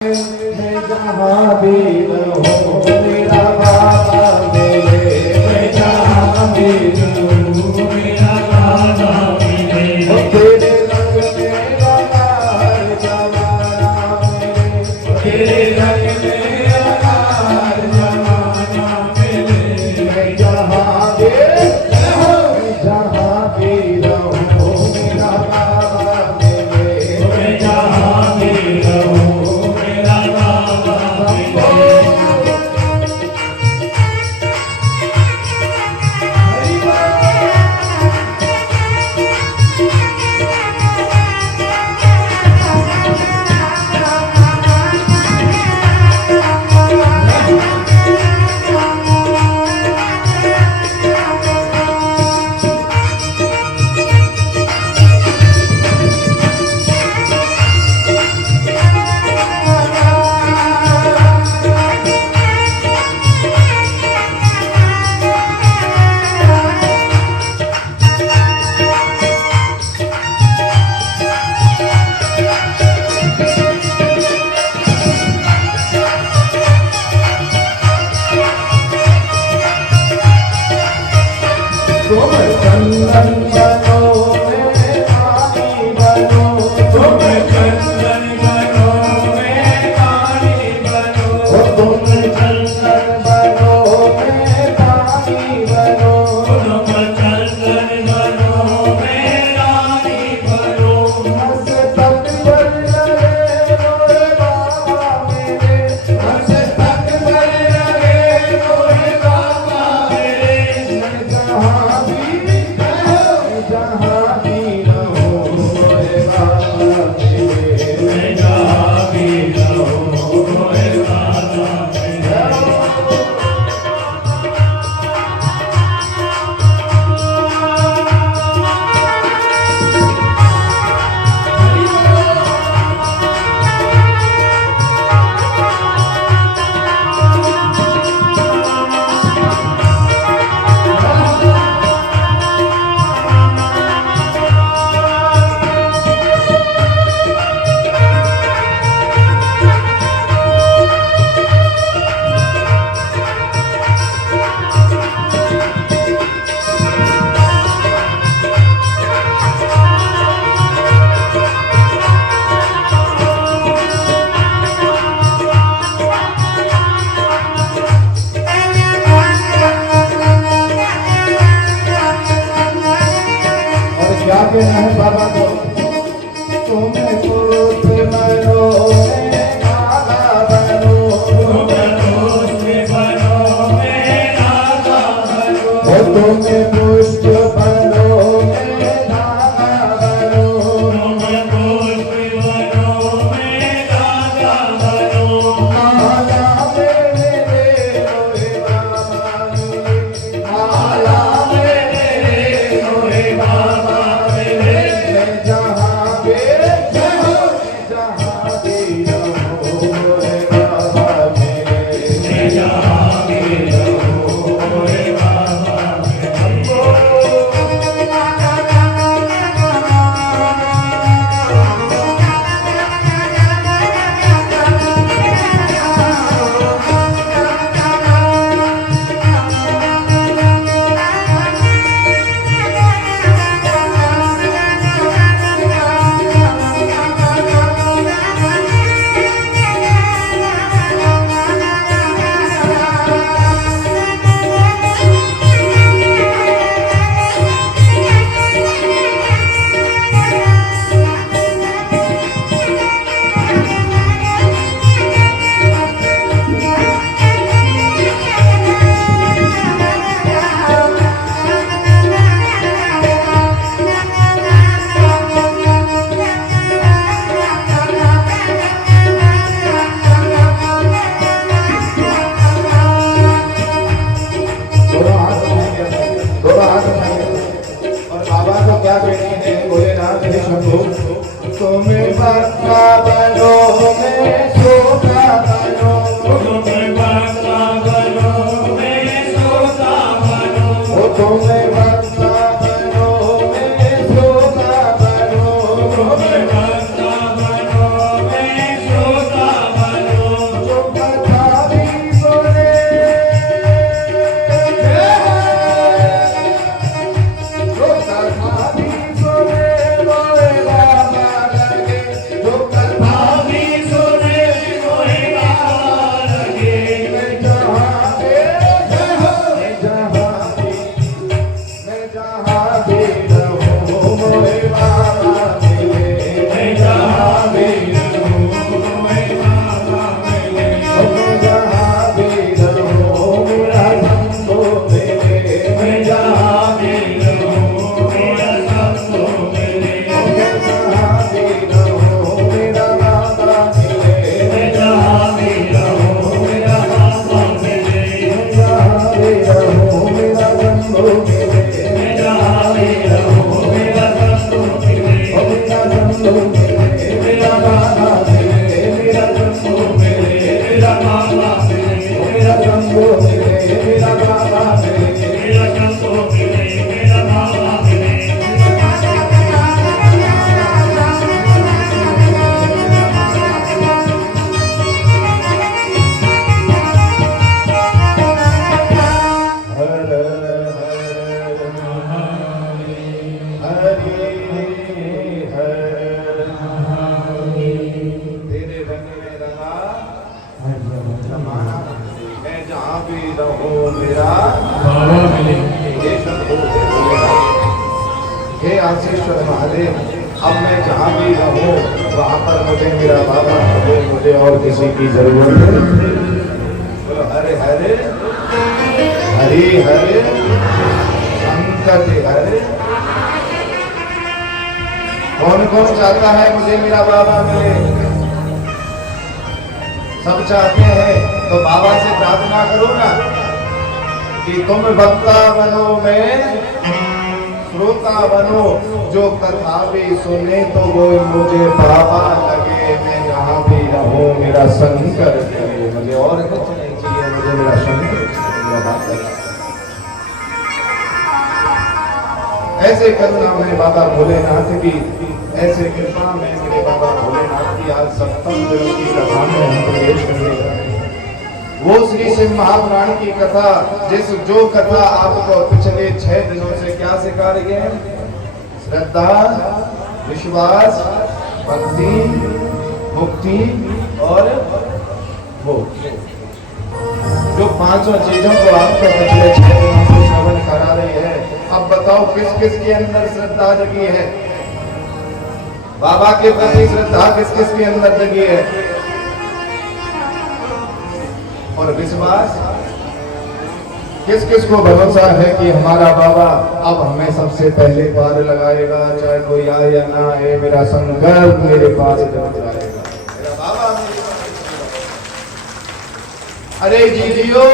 मैं जहाँ भी रहूं मेरा बाबा मिले, मैं जहाँ भी रहूं मेरा बाबा मिले। तेरे रंग मेरा हर जमाना मिले, तेरे रंग मेरा हर जमाना मिले। मैं जहाँ भी रहूं मेरा बाबा मिले, मैं जहाँ भी रहूं तुम चंदन बनो मैं पानी बनो, तुम चंदन बनो मैं पानी बनो, तुम चंदन बनो मैं पानी बनो, तुम चंदन बनो मैं रानी बनो। मस्तक पर लगे मोरे बाबा मेरे, मस्तक पर लगे मोरे बाबा मेरे। मैं जहाँ भी रहूं मोरे बाबा मिले, मैं जहाँ भी रहूं मोरे बाबा मिले। क्या कहना है बाबा को? तुम पुरुष बनो मैं नागा बनो, तुम पुरुष बनो मैं नागा बनो, तुम पुष्प बनो मैं नागा बनो, तुम पुष्प बनो मैं नागा बनो। माला मेरे रोहे बाबा मिले, माला मेरे रोहे बाबा मिले। भी रहो मेरा बाबा मिले। हे शंभो हे भोलेनाथ, हे आशीश्वर महादेव, अब मैं जहाँ भी रहूं वहाँ पर मुझे मेरा बाबा मिले, मुझे और किसी की जरूरत नहीं। बोलो हरे हरे हरि हरे शंकर हरे। कौन कौन चाहता है मुझे मेरा बाबा मिले? सब चाहते हैं, तो बाबा से प्रार्थना करो ना कि तुम वक्ता बनो, मैं श्रोता बनो, जो कथा भी सुने तो वो मुझे बाबा लगे, मैं जहाँ भी रहूं मेरा शंकर करे, मुझे और कुछ नहीं चाहिए, मुझे मेरा शंकर मेरा बाबा लगे। ऐसे करुणा में बाबा भोलेनाथ की, ऐसे कृपा में मेरे बाबा भोलेनाथ की आज सप्तम दिनों की कथा में हम प्रवेश करने जा रहे हैं। वो श्री शिव महापुराण की कथा, जो कथा आपको पिछले 6 दिनों से क्या सिखा रही है? श्रद्धा, विश्वास, भक्ति, मुक्ति और भोग। जो 5 चीजों को आपको पिछले 6 दिनों से श्रवण करा रही है। अब बताओ किस किस के अंदर श्रद्धा जगी है? बाबा के प्रति श्रद्धा किस किस के अंदर जगी है? और विश्वास किस किस को भरोसा है कि हमारा बाबा अब हमें सबसे पहले पार लगाएगा, चाहे कोई आए या ना आए, मेरा संकल्प मेरे पास जरूर आएगा, मेरा बाबा मेरे पास। अरे जीजियो,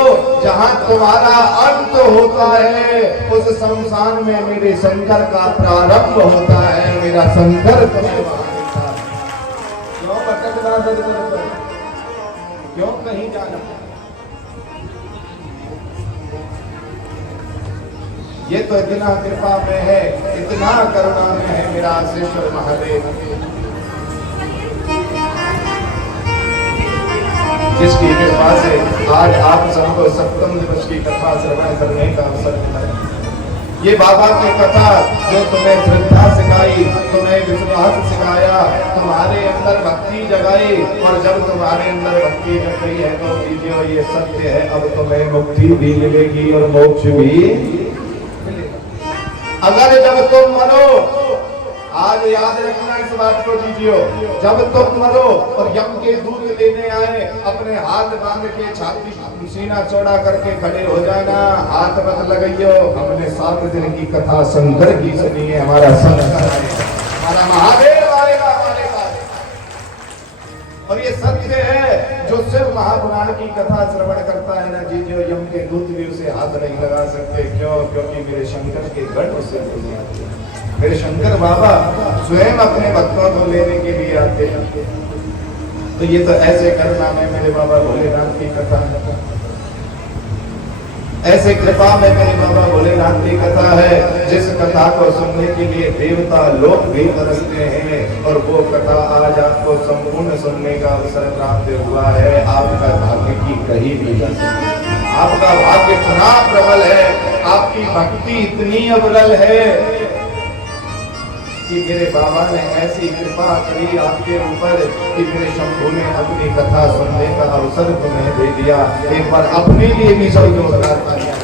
जहां तुम्हारा अंत होता है उस शमशान में मेरे शंकर का प्रारंभ होता है, मेरा शंकर तुम्हें वहां मिलता है। क्यों भटकना दर दर दर? क्यों कहीं जाना? ये तो इतना कृपा में है, इतना करुणा में है मेरा आशीश्वर महादेव, जिसकी कृपा से आज आप सबको सप्तम दिवस की कथा श्रवण करने का अवसर मिला है। ये बाबा की कथा जो तुम्हें श्रद्धा सिखाई, तुम्हें विश्वास सिखाया, तुम्हारे अंदर भक्ति जगाई, और जब तुम्हारे अंदर भक्ति जग गई है तो लीजिए ये सत्य है, अब तुम्हें मुक्ति भी मिलेगी और मोक्ष भी। अगर जब तुम मरो, आज याद रखना इस बात को जीजियो, जब तुम मरो और यम के दूत लेने आए, अपने हाथ बांध के छाती सीना चौड़ा करके खड़े हो जाना, हाथ मत लगाइयो। हमने 7 दिन की कथा शंकर की सुनी है, हमारा शंकर हमारा महादेव आएगा हमारे पास, और ये सत्य है। जो सिर्फ महापुराण की कथा श्रवण करता है ना जीजियो, यम के दूत भी उसे हाथ नहीं लगा सकते। क्यों? क्योंकि मेरे शंकर के गण उससे नहीं आते। मेरे शंकर बाबा स्वयं अपने भक्तों को लेने के लिए आते हैं। तो ये तो ऐसे करुणा में मेरे बाबा भोलेनाथ की कथा है, ऐसे कृपा में मेरे बाबा भोलेनाथ की कथा है, जिस कथा को सुनने के लिए देवता लोग भी तरसते हैं, और वो कथा आज आपको संपूर्ण सुनने का अवसर प्राप्त हुआ है। आपका भाग्य की कही भी जा सकती, आपका भाग्य इतना प्रबल है, आपकी भक्ति इतनी अविरल है कि मेरे बाबा ने ऐसी कृपा करी आपके ऊपर कि मेरे शंभू ने अपनी कथा सुनने का अवसर तुम्हें दे दिया। एक बार अपने लिए भी सब जोरदार तालियां।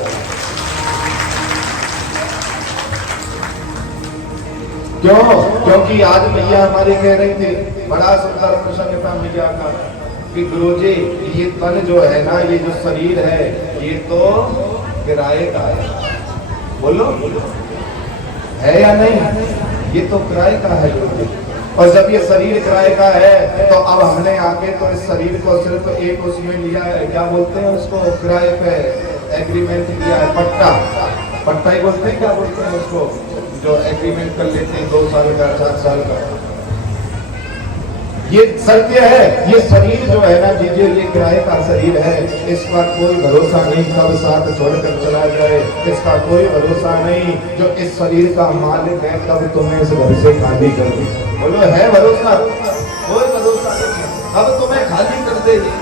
क्यों? क्योंकि आज मैया हमारी कह रही थी, बड़ा सुंदर प्रसंग था मैया का, कि गुरुजी ये तन जो है ना, ये जो शरीर है, ये तो किराए का है। बोलो है या नहीं? ये तो किराए का है गुरुजी। और जब ये शरीर किराए का है तो अब हमने आके तो इस शरीर को सिर्फ एक उसमें लिया है, क्या बोलते हैं उसको, किराए पे एग्रीमेंट लिया है, पट्टा ही बोलते हैं, क्या बोलते हैं उसको, जो एग्रीमेंट कर लेते हैं 2 साल का 4 साल का। ये सत्य है, ये शरीर जो है ना जीजिए, ये किराए का शरीर है, इसका कोई भरोसा नहीं कब साथ छोड़कर चला जाए, इसका कोई भरोसा नहीं। जो इस शरीर का मालिक है कब तुम्हें इस घर से खाली कर दे। बोलो है भरोसा? कोई भरोसा नहीं, अब तुम्हें खाली कर देगी।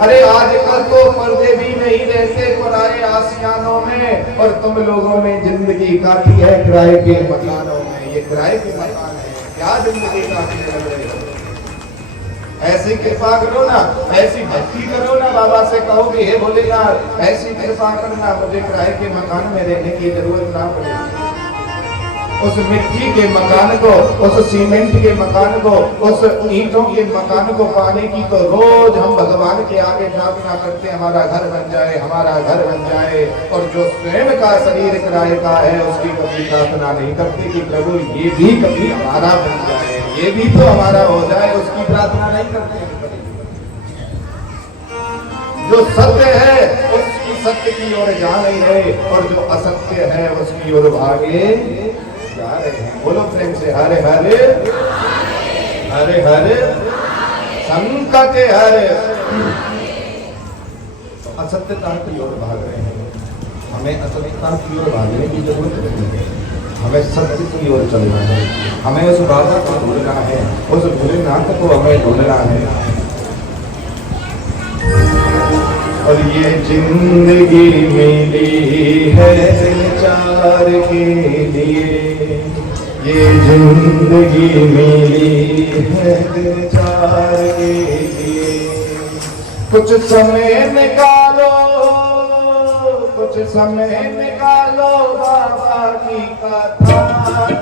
अरे आजकल तो पर्दे भी नहीं रहते पराए आशियानों में, और तुम लोगों ने जिंदगी काटी है किराए के मकानों में। ये किराए के मकान है, क्या जिंदगी काटने लग रही है? ऐसी कृपा करो ना, ऐसी भक्ति करो ना, बाबा से कहो कि हे भोलेनाथ ऐसी कृपा करना, मुझे किराए के मकान में रहने की जरूरत ना पड़े। उस मिट्टी के मकान को, उस सीमेंट के मकान को, उस ईंटों के मकान को पाने की तो रोज हम भगवान के आगे प्रार्थना करते हैं, हमारा घर बन जाए, हमारा घर बन जाए। और जो स्वयं का शरीर किराए का है उसकी कभी प्रार्थना नहीं करते कि प्रभु ये भी कभी हमारा बन जाए, ये भी तो हमारा हो जाए, उसकी प्रार्थना नहीं करते। जो सत्य है उसकी सत्य की ओर जा रही है, और जो असत्य है उसकी ओर भागे जा रहे हैं। बोलो प्रेम से हरे हरे हरे हरे संकट हरे। असत्यता की ओर भाग रहे हैं, हमें असत्यता की ओर भागने की जरूरत नहीं है, हमें सत्य की ओर चलना है, हमें उस बाबा को ढूंढना है, उस भोलेनाथ को हमें ढूंढना है। और ये जिंदगी मिली है दिल चार के लिए, ये जिंदगी मिली है दिल चार के लिए। कुछ समय निकालो, कुछ समय निकालो बाबा की कथा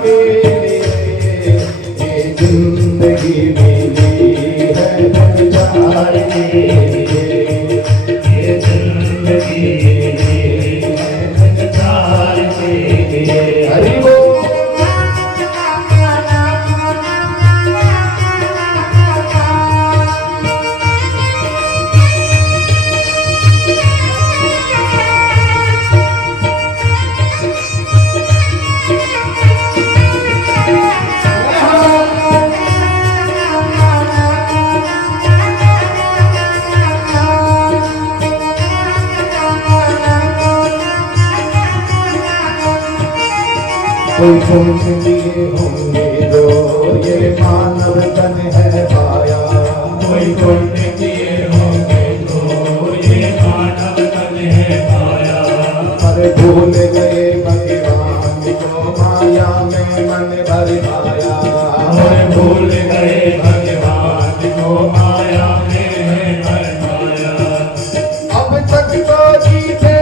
के लिए। ये जिंदगी मिली है दिल चार के लिए, ये जिंदगी मिली है दिल चार के लिए। हरि बोल। कोई पुण्य दिए होंगे जो ये मानव तन है पाया, कोई पुण्य दिए होंगे जो ये मानव तन है पाया। अरे भूल गए भगवान को माया में मन भर पाया, अरे भूल गए भगवान को माया में भर पाया। अब तक तो जीते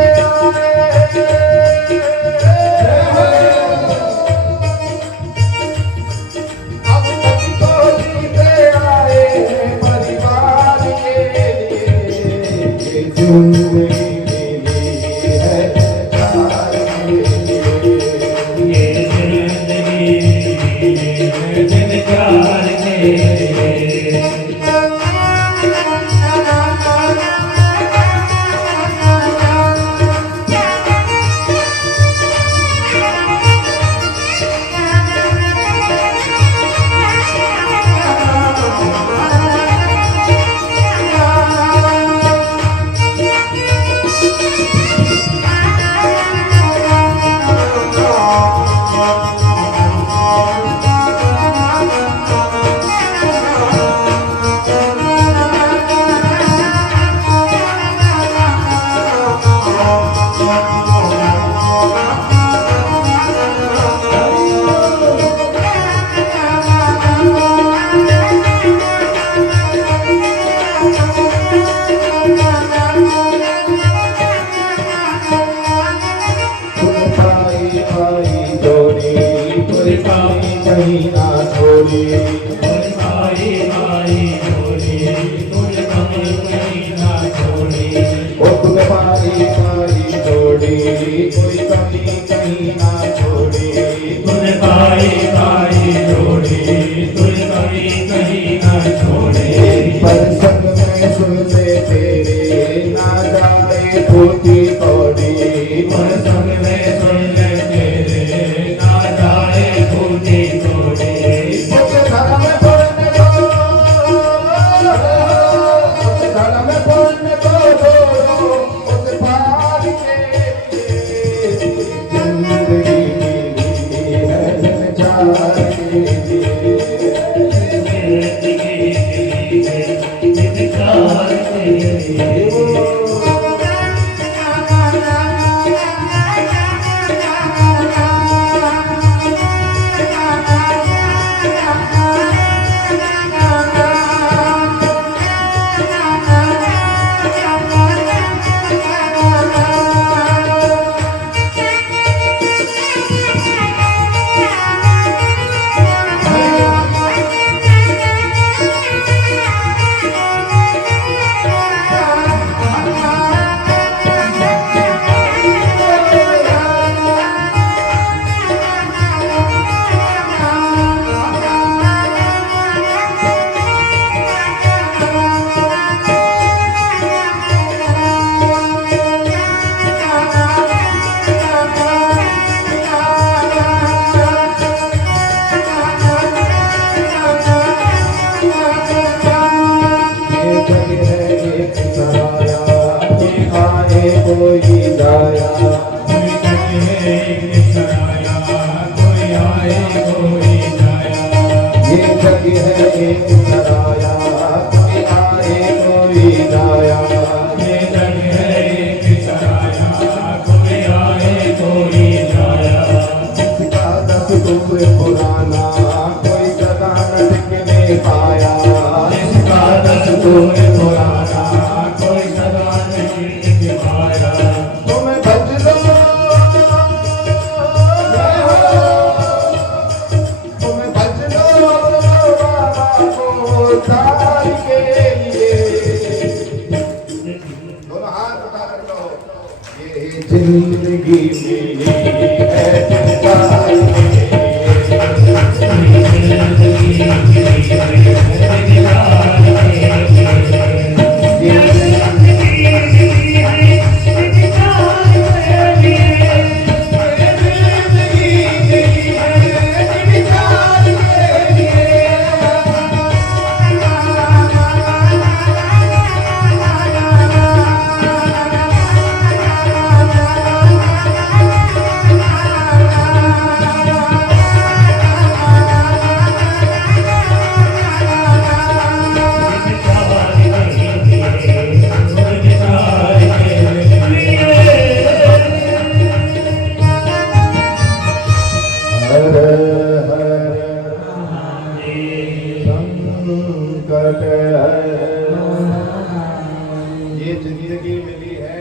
ये जग है एक सराया, कोई आए कोई जाया। ये जग है एक सराया, कोई आए कोई जाया। इसका दस्तूर पुराना, कोई सदा न टिकने पाया। इसका दस्तूर पुराना, कोई सदा नहीं टिक पाया। तुम भज लो, तुम भज लो बाबा को तार के लिए। दोनों हाथ उठा कर कहो, ये जिंदगी मिली है तार के लिए। ये जिंदगी मिली है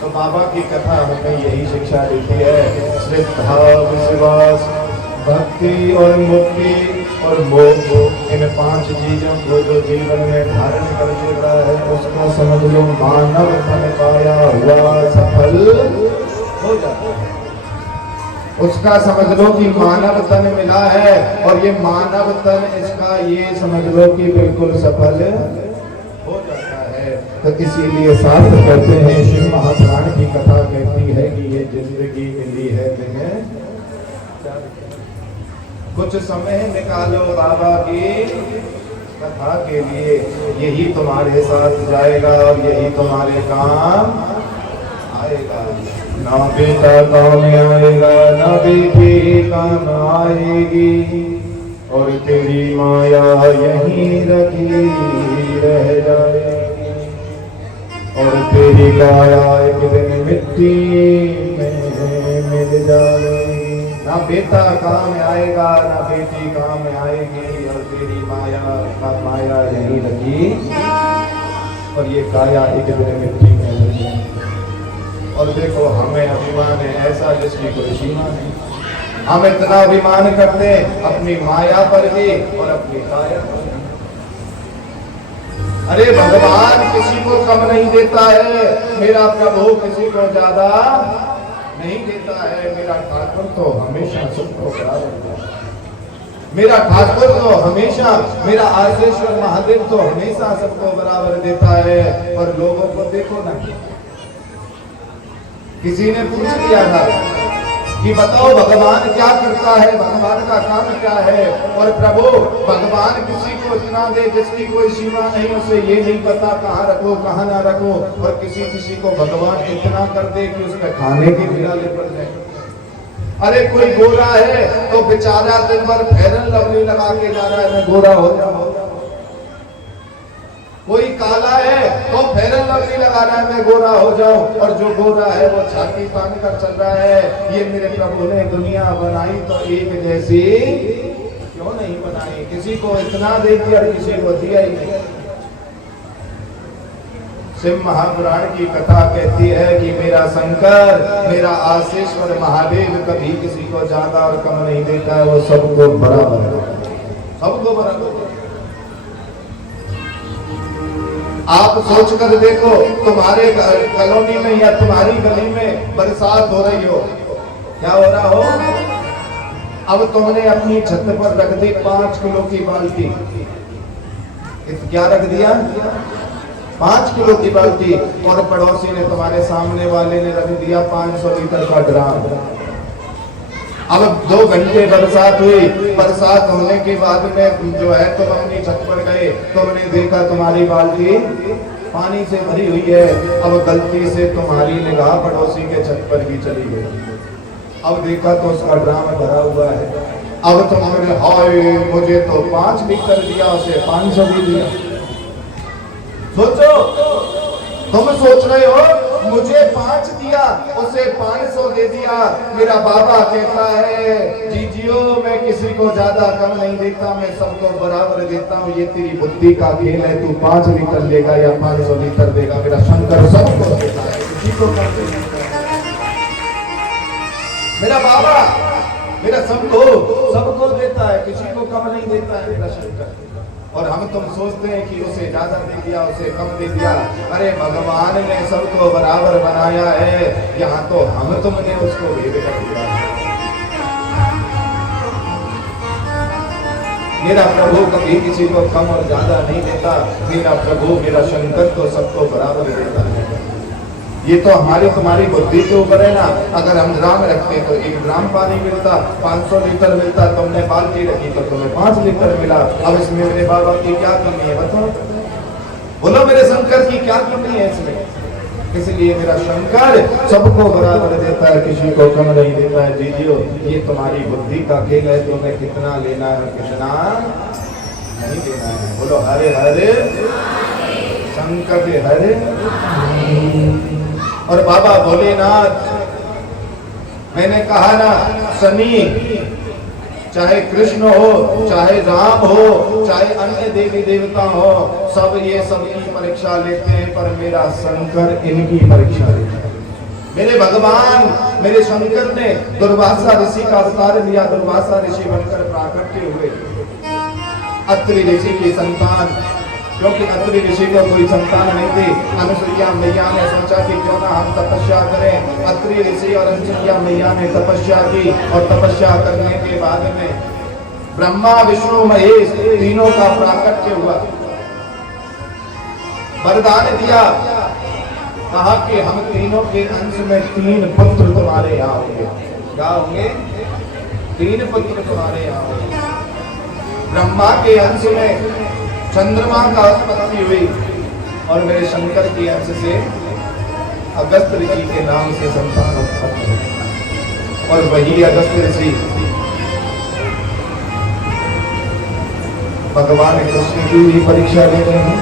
तो बाबा की कथा हमें यही शिक्षा देती है, श्रद्धा विश्वास भक्ति और मुक्ति और मोक्ष, इन 5 चीजों को जो जीवन में धारण कर लेता है उसका समझ लो मानव तन पाया हुआ सफल हो जाता है। उसका समझ लो कि मानव तन मिला है और ये मानव तन इसका ये समझ लो कि बिल्कुल सफल हो जाता है। तो इसीलिए शास्त्र कहते हैं, शिव महापुराण की कथा कहती है कि ये जिंदगी मिली है तुम्हें, कुछ समय निकालो बाबा की कथा के लिए, यही तुम्हारे साथ जाएगा और यही तुम्हारे काम आएगा। ना बेटा काम आएगा, ना बेटी काम आएगी, और तेरी माया यहीं रखी रह जाएगी, और तेरी काया एक दिन मिट्टी में मिल जाएगी। ना बेटा काम आएगा, ना बेटी काम आएगी, और तेरी माया यहीं रखी, और ये काया एक दिन मिट्टी में मिल जाएगी। और देखो हमें अभिमान है ऐसा जिसकी कोई सीमा नहीं। हम इतना अभिमान करते हैं अपनी माया पर भी और अपनी काया पर भी। अरे भगवान किसी को कम नहीं देता है, मेरा प्रभु किसी को ज्यादा नहीं देता है। मेरा ठाकुर तो हमेशा सबको बराबर देता है। मेरा ठाकुर तो हमेशा, मेरा आर्केश्वर महादेव तो हमेशा सबको बराबर देता है। पर लोगों को देखो ना, किसी ने पूछ लिया था कि बताओ भगवान क्या करता है, भगवान का काम क्या है। और प्रभु भगवान किसी को इतना दे जिसकी कोई सीमा नहीं, उसे ये नहीं पता कहाँ रखो कहाँ ना रखो। और किसी को भगवान इतना कर दे कि उसमें खाने की निराले पड़ जाए। अरे कोई गोरा है तो बेचारा दिन भर फेरन लवली लगा के जा रहा है, मैं गोरा हो जाऊं। कोई काला है तो फेरन लवली लगा रहा है, मैं गोरा हो जाऊं। और जो गोरा है वो छाती तान कर चल रहा है। ये मेरे प्रभु ने दुनिया बनाई तो एक जैसी क्यों नहीं बनाई। किसी को इतना दे दिया, किसी को दिया ही नहीं। शिव महापुराण की कथा कहती है कि मेरा शंकर, मेरा आशीश्वर महादेव कभी किसी को ज्यादा और कम नहीं देता है, वो सबको बराबर है, सबको बराबर। आप सोच कर देखो, तुम्हारे कॉलोनी में या तुम्हारी गली में बरसात हो रही हो, क्या हो रहा हो। अब तुमने अपनी छत पर रख दी 5 किलो की बाल्टी, क्या रख दिया 5 किलो की बाल्टी, और पड़ोसी ने तुम्हारे सामने वाले ने रख दिया 500 लीटर का ड्राम। अब 2 घंटे बरसात हुई, बरसात होने के बाद में जो है तुम अपनी छत पर गए, तुमने देखा तुम्हारी बाल्टी पानी से भरी हुई है। अब गलती से तुम्हारी निगाह पड़ोसी के छत पर भी चली गई। अब देखा तो उसका ड्राम भरा हुआ है। अब तो हमने हाय मुझे तो 5 लीटर दिया, उसे 500 भी दिया। सोचो, तुम सोच रहे हो मुझे 5 दिया, उसे 500 दे दिया। मेरा बाबा कहता है जीजियो मैं किसी को ज्यादा कम नहीं देता, मैं सबको बराबर देता हूँ। ये तेरी बुद्धि का खेल है, तू 5 लीटर लेगा या 500 लीटर देगा। मेरा शंकर सबको देता है, किसी को कम नहीं देता। मेरा बाबा मेरा सबको देता है, किसी को कम नहीं देता है मेरा शंकर। और हम तुम सोचते हैं कि उसे ज्यादा दे दिया, उसे कम दे दिया। अरे भगवान ने सबको बराबर बनाया है, यहाँ तो हम तुमने उसको भेद कर दिया। मेरा प्रभु कभी किसी को कम और ज्यादा नहीं देता। मेरा प्रभु मेरा शंकर तो सबको बराबर देता है। ये तो हमारी तुम्हारी बुद्धि के ऊपर है ना। अगर हम ड्राम रखते तो 1 ड्राम पानी मिलता, 500 लीटर मिलता। तुमने बाल्टी रखी तो तुम्हें 5 लीटर मिला। अब इसमें मेरे बाबा की क्या कमी है बताओ? बोलो मेरे शंकर की क्या कमी है इसमें? इसलिए मेरा शंकर सबको बराबर देता है, किसी को कम नहीं देता है। जीजियो ये तुम्हारी बुद्धि का खेल है, तुम्हें कितना लेना है कितना नहीं लेना है। बोलो हरे हरे शंकर हरे। और बाबा भोलेनाथ, मैंने कहा ना शनि चाहे कृष्ण हो, चाहे राम हो, चाहे अन्य देवी देवता हो, सब ये सबकी परीक्षा लेते हैं, पर मेरा शंकर इनकी परीक्षा लेता है। मेरे भगवान मेरे शंकर ने दुर्वासा ऋषि का अवतार लिया। दुर्वासा ऋषि बनकर प्राकट्य हुए, अत्रि ऋषि की संतान। क्योंकि अत्रि ऋषि को कोई संतान नहीं थी, अनुसुईया मैया ने सोचा कि क्यों ना हम तपस्या करें। अत्रि ऋषि और अनुसुईया मैया ने तपस्या की, और तपस्या करने के बाद में ब्रह्मा विष्णु महेश तीनों का प्राकट्य हुआ। वरदान दिया, कहा कि हम तीनों के अंश में 3 पुत्र तुम्हारे यहाँ होंगे। क्या होंगे? 3 पुत्र तुम्हारे यहाँ होंगे। ब्रह्मा के अंश में चंद्रमा का उत्पत्ति हुई, और मेरे शंकर के अंश से अगस्त ऋषि के नाम से संतान उत्पन्न हुई। और वही अगस्त ऋषि भगवान कृष्ण की भी परीक्षा ले रहे हैं,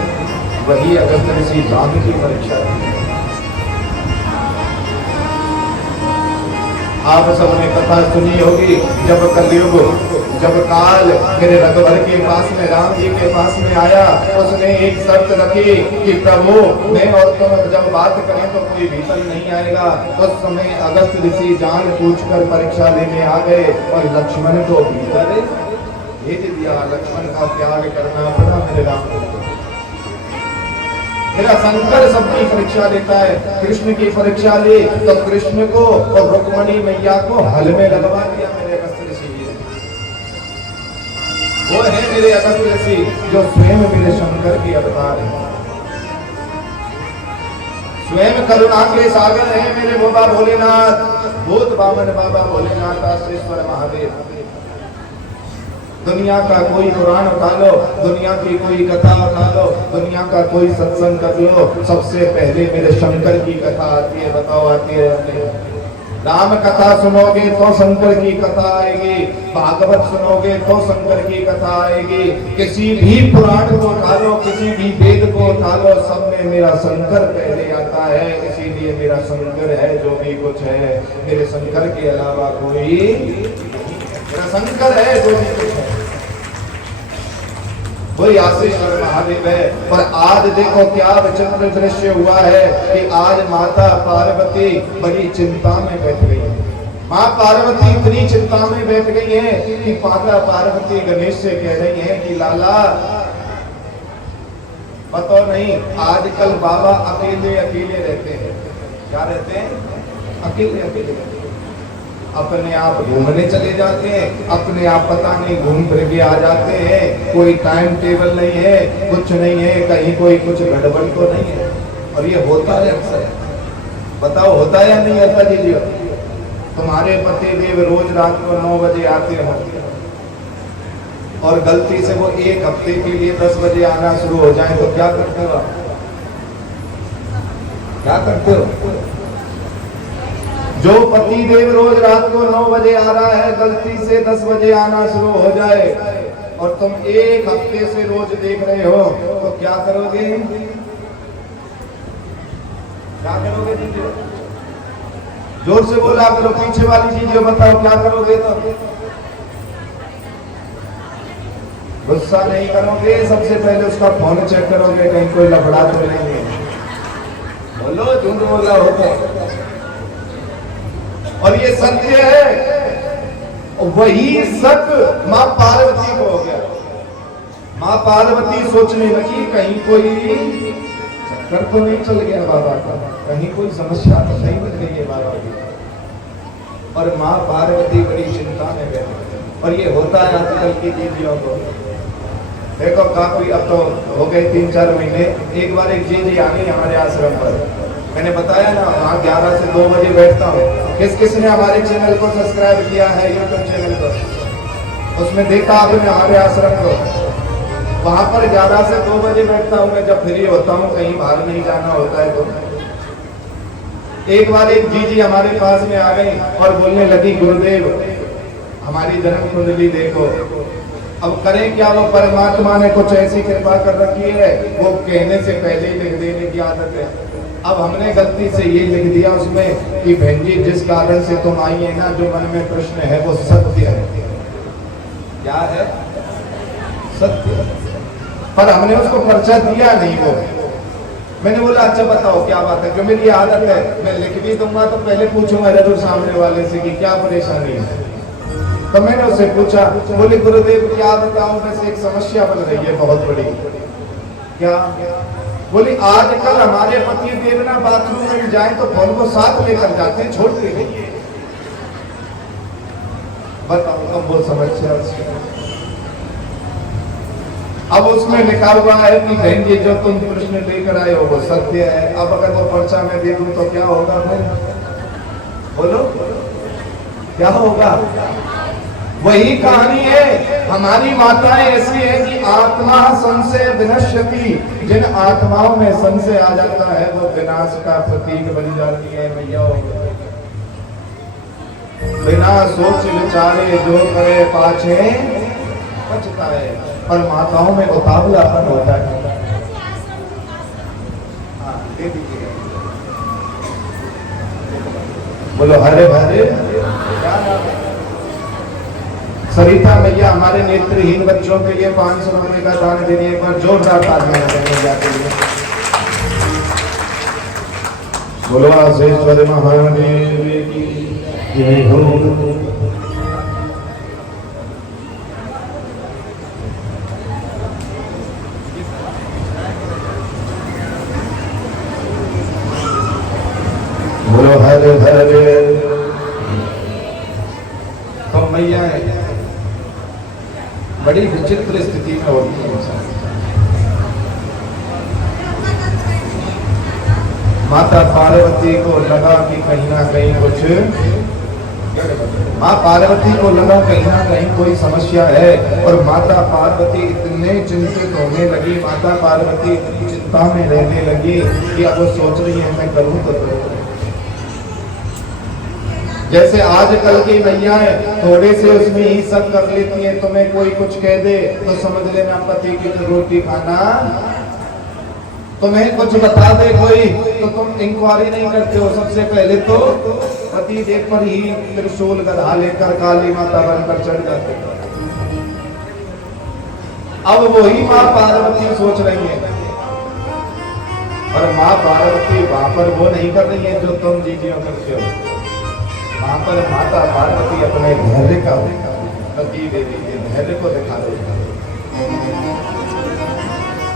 वही अगस्त ऋषि राम की परीक्षा ले रहे हैं। आप सबने कथा सुनी होगी, जब कलयुग जब काल मेरे रघुवर के पास में राम जी के पास में आया, उसने एक शर्त रखी कि प्रभु मैं और तुम जब बात करें तो कोई भीतर नहीं आएगा। उस समय अगस्त ऋषि जान पूछकर परीक्षा लेने आ गए, और लक्ष्मण को भीतर भेज दिया। लक्ष्मण का त्याग करना पड़ा मेरे राम को। मेरा शंकर सबकी परीक्षा लेता है। कृष्ण की परीक्षा ले तो कृष्ण को और रुक्मणी मैया को हल में लगवा दिया मेरे अगस्त ऋषि। वो है मेरे अगस्त ऋषि जो स्वयं मेरे शंकर की अवतार है, स्वयं करुणा के सागर है मेरे बाबा भोलेनाथ। भूत बामन बाबा भोलेनाथ आश्रेश्वर महादेव। दुनिया का कोई पुराण उठा लो, दुनिया की कोई कथा उठा लो, दुनिया का कोई सत्संग कर लो, सबसे पहले मेरे शंकर की कथा आती है। बताओ आती है? राम कथा सुनोगे तो शंकर की कथा आएगी, भागवत सुनोगे तो शंकर की कथा आएगी। किसी भी पुराण को उठा लो, किसी भी वेद को उठा लो, सब में मेरा शंकर पहले आता है। इसीलिए मेरा शंकर है जो भी कुछ है, मेरे शंकर के अलावा कोई, मेरा शंकर है जो भी कुछ है, वही आशीश्वर महादेव है। और आज देखो क्या विचित्र दृश्य हुआ है कि आज माता पार्वती बड़ी चिंता में बैठ गई है। माँ पार्वती इतनी चिंता में बैठ गई है कि माता पार्वती गणेश से कह रही है कि लाला बताओ नहीं, आजकल बाबा अकेले अकेले रहते हैं। क्या रहते हैं? अकेले अकेले रहते हैं। अपने आप घूमने चले जाते हैं, अपने आप पता नहीं घूम फिर के आ जाते हैं। कोई टाइम टेबल नहीं है, कुछ नहीं है, कहीं कोई कुछ गड़बड़ तो नहीं है। और ये होता है अक्सर। बताओ होता है या नहीं होता? जी तुम्हारे पति देव रोज रात को 9 बजे आते हो, और गलती से वो 1 हफ्ते के लिए 10 बजे आना शुरू हो जाए तो क्या करते हो? क्या करते हो? जो पति देव रोज रात को 9 बजे आ रहा है, गलती से 10 बजे आना शुरू हो जाए और तुम एक हफ्ते से रोज देख रहे हो, तो क्या करोगे? क्या करोगे दीजिए? जोर से बोला करो, पीछे वाली चीजें बताओ, क्या करोगे? तो गुस्सा नहीं करोगे, सबसे पहले उसका फोन चेक करोगे कहीं कोई लफड़ा तो नहीं है। बोलो, झूठ बोला हो तो। और ये सत्य है। वही सत्य मां पार्वती को हो गया। मां पार्वती सोचने लगी कहीं कोई चक्कर तो नहीं चल गया बाबा का, कहीं कोई समस्या तो नहीं बन गई है बाबा की। और मां पार्वती बड़ी चिंता में बैठी। और ये होता है आजकल की दीदियों को। देखो काफी अब तो हो गए 3-4 महीने। एक बार एक जी आ गई हमारे आश्रम पर। मैंने बताया ना वहाँ 11 से 2 बजे बैठता हूँ। किस किस ने हमारे चैनल को सब्सक्राइब किया है, यूट्यूब चैनल को, उसमें देखा आपने हमारे आश्रम को। वहां पर 11 से 2 बजे बैठता हूँ मैं, जब फ्री होता हूँ, कहीं बाहर नहीं जाना होता है तो। एक बार एक जी हमारे पास में आ गई और बोलने लगी, गुरुदेव हमारी जन्म कुंडली देखो। अब करें क्या, वो परमात्मा ने कुछ ऐसी कृपा कर रखी है, वो कहने से पहले ही लिख देने की आदत है। अब हमने गलती से ये लिख दिया उसमें कि बहन जी जिस कारण से तुम आई है ना, जो मन में प्रश्न है वो सत्य है। क्या है? सत्य। पर हमने उसको पर्चा दिया नहीं। वो मैंने बोला अच्छा बताओ क्या बात है, क्यों मेरी आदत है मैं लिख भी दूंगा तो पहले पूछूंगा जरूर सामने वाले से कि क्या परेशानी है। तो मैंने उससे पूछा, बोले गुरुदेव क्या बताऊं, वैसे एक समस्या बन रही है बहुत बड़ी। क्या? बोली आजकल हमारे पति देव ना बाथरूम में जाए तो फोन को साथ लेकर जाते हैं, छोड़ते नहीं। बताओ अब वो समस्या। अब उसमें लिखा हुआ है कि बहन जी जो तुम प्रश्न लेकर आए हो वो सत्य है। अब अगर वो पर्चा में दे दूं तो क्या होगा? फिर बोलो क्या होगा? वही कहानी है। हमारी माताएं ऐसी है कि आत्मा संशय विनश्यति। जिन आत्माओं में संशय आ जाता है वो विनाश का प्रतीक बन जाती है भैया। बिना सोच विचारे जो करे पाछे पछताए। पर माताओं में उतावलापन होता है। हाँ, दे दीजिए। बोलो हरे भरे। क्या नाम है? सरिता मैया हमारे नेत्रहीन बच्चों के लिए 500 रुपए का दान देने, एक बार जोरदार तालियां बजाने के लिए। बोलो आशेश्वर महादेव की जय हो। बोलो हरे हरे। तो मैया बड़ी विचित्र स्थिति में होती है इंसान। माता पार्वती को लगा कि कहीं ना कहीं कुछ, माँ पार्वती को लगा कहीं ना कहीं कोई समस्या है। और माता पार्वती इतने चिंतित होने लगी, माता पार्वती इतनी चिंता में रहने लगी कि अब वो सोच रही है मैं करूँ तो करूँ। जैसे आजकल की मैयाएं थोड़े से उसमें ही सब कर लेती हैं। तुम्हें कोई कुछ कह दे तो समझ लेना पति की तो रोटी खाना। तुम्हें कुछ बता दे कोई तो तुम इंक्वायरी नहीं करते हो, सबसे पहले तो पति देव पर ही त्रिशूल गधा लेकर काली माता बनकर चढ़ जाते हो। अब वही माँ पार्वती सोच रही है, और माँ पार्वती वहां पर वो नहीं कर रही है जो तुम जीजियों करते हो। वहां पर माता पार्वती अपने धैर्य का पति देवी के धैर्य को दिखा रही है।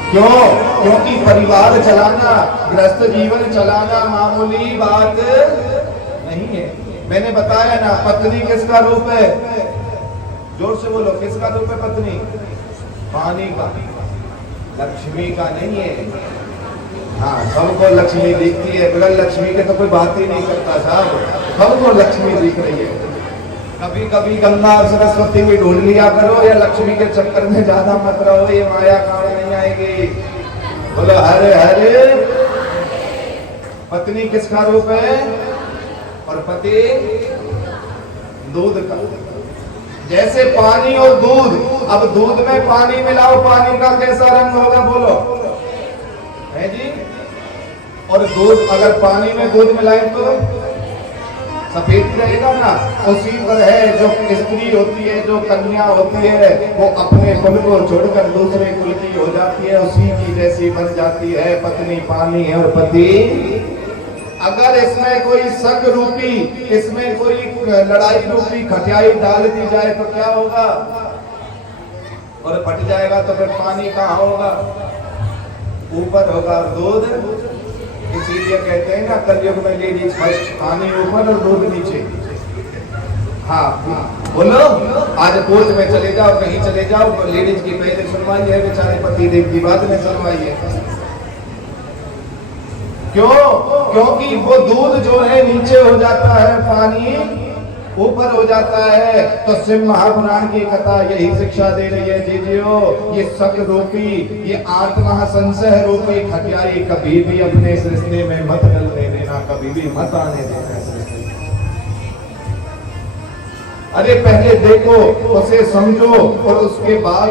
क्यों? क्योंकि परिवार चलाना, गृहस्थ जीवन चलाना मामूली बात नहीं है। मैंने बताया ना, पत्नी किसका रूप है? जोर से बोलो, किसका रूप है पत्नी? पानी का, लक्ष्मी का नहीं है। हाँ, सबको लक्ष्मी दिखती है, बगैर लक्ष्मी के तो कोई बात ही नहीं करता साहब। सबको लक्ष्मी दिख रही है। कभी कभी गंगा और सरस्वती भी ढूंढ लिया करो, या लक्ष्मी के चक्कर में ज्यादा मत रहो, ये माया काम नहीं आएगी। बोलो हरे हरे। पत्नी किसका रूप है? और पति दूध का। जैसे पानी और दूध, अब दूध में पानी मिलाओ, पानी का कैसा रंग होगा बोलो, है जी? और दूध, अगर पानी में दूध मिलाए तो सफेद रहेगा ना। उसी पर है जो स्त्री होती है, जो कन्या होती है, वो अपने कुल को छोड़कर दूसरे कुल की हो जाती है, उसी की जैसी बन जाती है। पत्नी पानी है और पति, अगर इसमें कोई शक रूपी, इसमें कोई लड़ाई रूपी खटियाई डाल दी जाए तो क्या होगा? और फट जाएगा तो फिर पानी कहाँ होगा? ऊपर होगा दूध। इसीलिए कहते हैं ना कलयुग में लेडीज फर्स्ट, पानी ऊपर और दूध नीचे। हाँ बोलो, आज कोर्ट में चले जाओ, कहीं चले जाओ, लेडीज की पहले सुनवाई है, बेचारे पति देव की बाद में सुनवाई है। क्यों? क्योंकि वो दूध जो है नीचे हो जाता है, पानी ऊपर हो जाता है। तो शिव महापुराण की कथा यही शिक्षा दे रही है जीजियो, ये शक रूपी, ये आत्मा संशय रूपी खटियाई कभी भी अपने इस रिश्ते में मत डलने देना, कभी भी मत आने देना इस रिश्ते में। अरे पहले देखो, उसे समझो और उसके बाद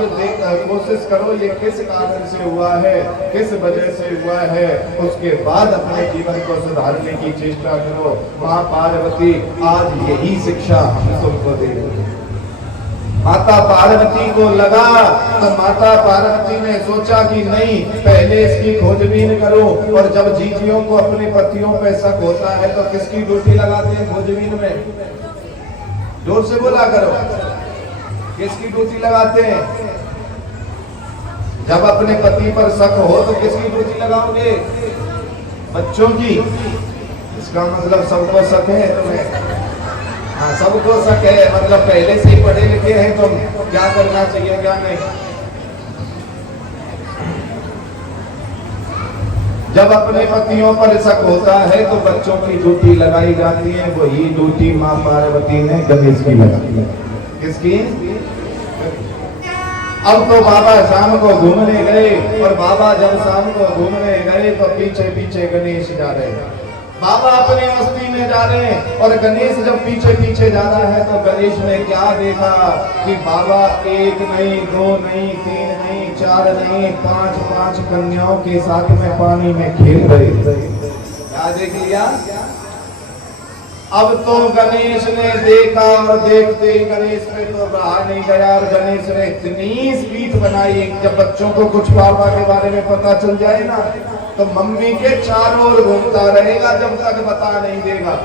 कोशिश करो ये किस कारण से हुआ है, किस वजह से हुआ है, उसके बाद अपने जीवन को सुधारने की चेष्टा करो। माँ पार्वती आज यही शिक्षा हम तुमको दे रही है। माता पार्वती को लगा तो माता पार्वती ने सोचा कि नहीं, पहले इसकी खोजबीन करो। और जब जीजियों को अपने पतियों पे शक होता है तो किसकी ड्यूटी लगाते हैं खोजबीन में? जोर से बोला करो, किसकी ड्यूटी लगाते हैं? जब अपने पति पर शक हो तो किसकी ड्यूटी लगाओगे? बच्चों की। इसका मतलब सबको शक है तुम्हें? हाँ, सबको शक है, मतलब पहले से ही पढ़े लिखे हैं तो क्या करना चाहिए क्या नहीं। जब अपने पतियों पर शक होता है तो बच्चों की ड्यूटी लगाई जाती है। वही ड्यूटी माँ पार्वती ने गणेश की लगाई है। किसकी? अब तो बाबा शाम को घूमने गए, और बाबा जब शाम को घूमने गए तो पीछे पीछे गणेश जा रहे हैं। बाबा अपनी मस्ती में जा रहे हैं और गणेश जब पीछे पीछे जा रहा है तो गणेश ने क्या देखा कि बाबा एक नहीं, दो नहीं, तीन नहीं, चार नहीं, पांच पांच कन्याओं के साथ में पानी में खेल रहे थे। क्या देख लिया? अब तो गणेश ने देखा और देखते ही गणेश पे तो रहा नहीं गया, और गणेश ने इतनी स्पीड बनाई, जब बच्चों को कुछ पापा के बारे में पता चल जाए ना तो मम्मी के चारों ओर घूमता रहेगा जब तक बता नहीं देगा।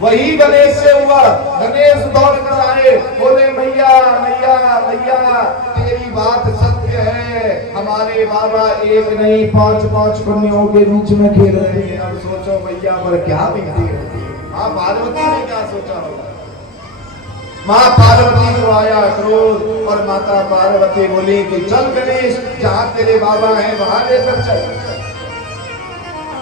वही गणेश से हुआ। गणेश दौड़ कर आए, बोले मैया मैया मैया, तेरी बात सत्य है, हमारे बाबा एक नहीं पांच पांच कन्याओं के बीच में खेल रहे हैं। अब सोचो मैया पर क्या बीती है। माँ पार्वती ने क्या सोचा होगा? माँ पार्वती को आया क्रोध, और माता पार्वती बोली कि चल गणेश, जहाँ तेरे बाबा हैं वहां लेकर चल।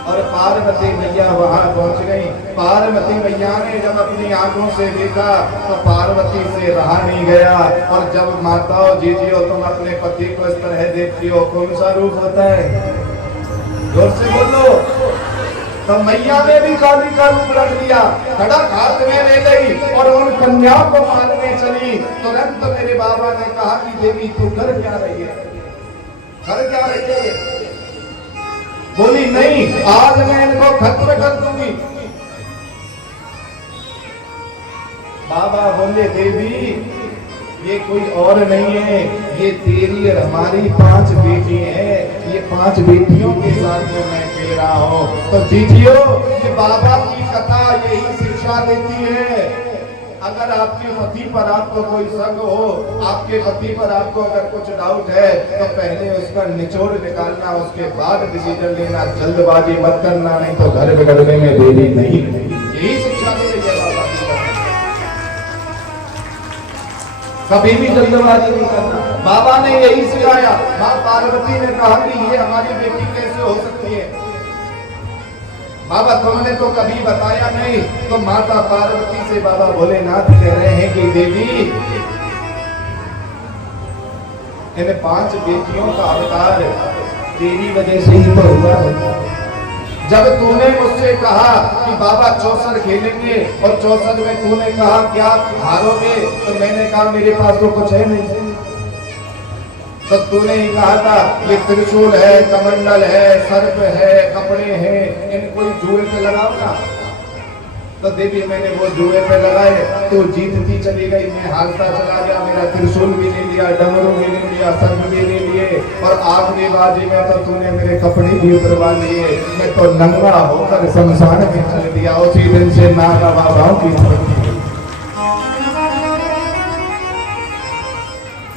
और पार्वती मैया वहां पहुंच गई। पार्वती मैया ने जब अपनी आंखों से देखा तो पार्वती से रहा नहीं गया। और जब माताओं जीजियो तुम अपने पति को इस तरह देखती हो, कौन सा रूप होता है? जोर से बोलो। तो मैया ने भी काली का रूप रख लिया, खड़क हाथ में ले गई और उन कन्याओं को मारने चली। तुरंत मेरे बाबा ने कहा कि देवी तू कर क्या रही है, कर क्या रही है? बोली नहीं, आज मैं इनको खत्म कर दूंगी। बाबा बोले देवी ये कोई और नहीं है, ये तेरी और हमारी 5 बेटी हैं, ये 5 बेटियों के साथ में मैं खेल रहा हूँ। तो जीजियो, ये बाबा की कथा यही शिक्षा देती है। अगर आपके पति पर आपको कोई शक हो, आपके पति पर आपको अगर कुछ डाउट है तो पहले उसका निचोड़ निकालना, उसके बाद डिसीजन लेना। जल्दबाजी मत करना, नहीं तो घर बिगड़ने में देरी नहीं। यही शिक्षा दे रही है बाबा की कथा। कभी भी जल्दबाजी नहीं करना, बाबा ने यही सिखाया। माँ पार्वती ने कहा कि ये हमारी बेटी कैसे हो सकती है? बाबा तुमने तो कभी बताया नहीं। तो माता पार्वती से बाबा भोलेनाथ कह रहे हैं कि देवी इन 5 बेटियों का अवतार तेरी वजह से ही तो हुआ है। जब तूने मुझसे कहा कि बाबा चौसर खेलेंगे और चौसर में तूने कहा क्या हारोगे, तो मैंने कहा मेरे पास तो कुछ है नहीं। तो तूने ही कहा था ये त्रिशूल है, कमंडल है, सर्प है, कपड़े हैं, इन कोई जुए पे लगाओ ना। तो देवी मैंने वो जुए पे लगाए, तो जीतती चली गई, मैं हारता चला गया। मेरा त्रिशूल भी ले लिया, डमरू भी ले लिया, सर्प भी ले लिए, और आखिरी बाजी में तो तूने मेरे कपड़े भी उतरवा लिए। मैं तो नंगा होकर शमशान में चल दिया। उसी दिन से नागा बाबाओं की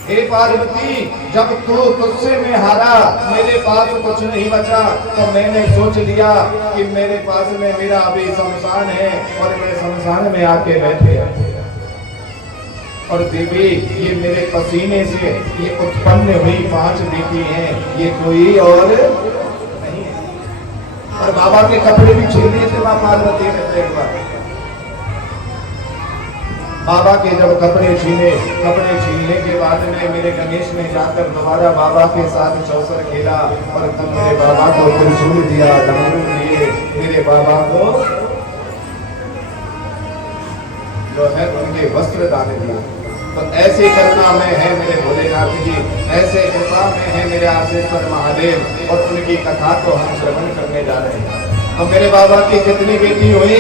हे पार्वती, जब तू तुझसे मैं हारा, मेरे पास कुछ नहीं बचा, तो मैंने सोच लिया कि मेरे पास में मेरा अभी शमशान है और मैं शमशान में आके बैठे। और देवी ये मेरे पसीने से ये उत्पन्न हुई 5 बेटी हैं, ये कोई और नहीं है। और बाबा के कपड़े भी छीने थे मां पार्वती ने। एक बार बाबा के जब कपड़े छीनने के बाद में मेरे गणेश ने जाकर दोबारा बाबा के साथ चौसर खेला, और तब मेरे बाबा को त्रिशूल दिया, डमरू दिए, मेरे बाबा को जो है उनके वस्त्र दान दिए। तो ऐसी करुणा में है मेरे भोलेनाथ जी, ऐसे कृपा में है मेरे आशीश्वर महादेव, और उनकी कथा को हम श्रवण करने जा रहे हैं। अब मेरे बाबा की कितनी बेटी हुई,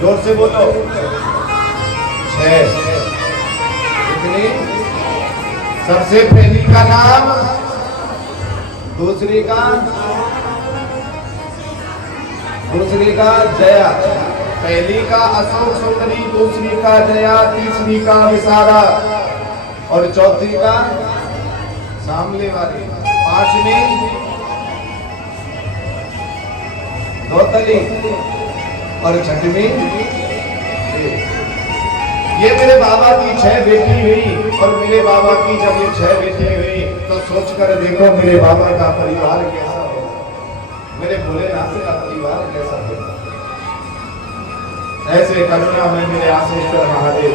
जोर से बोलो। 6। कितनी? सबसे पहली का नाम, दूसरी का जया, पहली का अशोक सुंदरी, दूसरी का जया, तीसरी का विसारा, और चौथी का सामले वाली, 5वीं दौतली, और 6वीं। ये मेरे बाबा की 6 बेटी हुई। और मेरे बाबा की जब ये 6 बेटी हुई, तो सोच कर देखो मेरे बाबा का परिवार कैसा है, मेरे भोलेनाथ का परिवार कैसा है। ऐसे करुणा में मेरे आशीश्वर महादेव।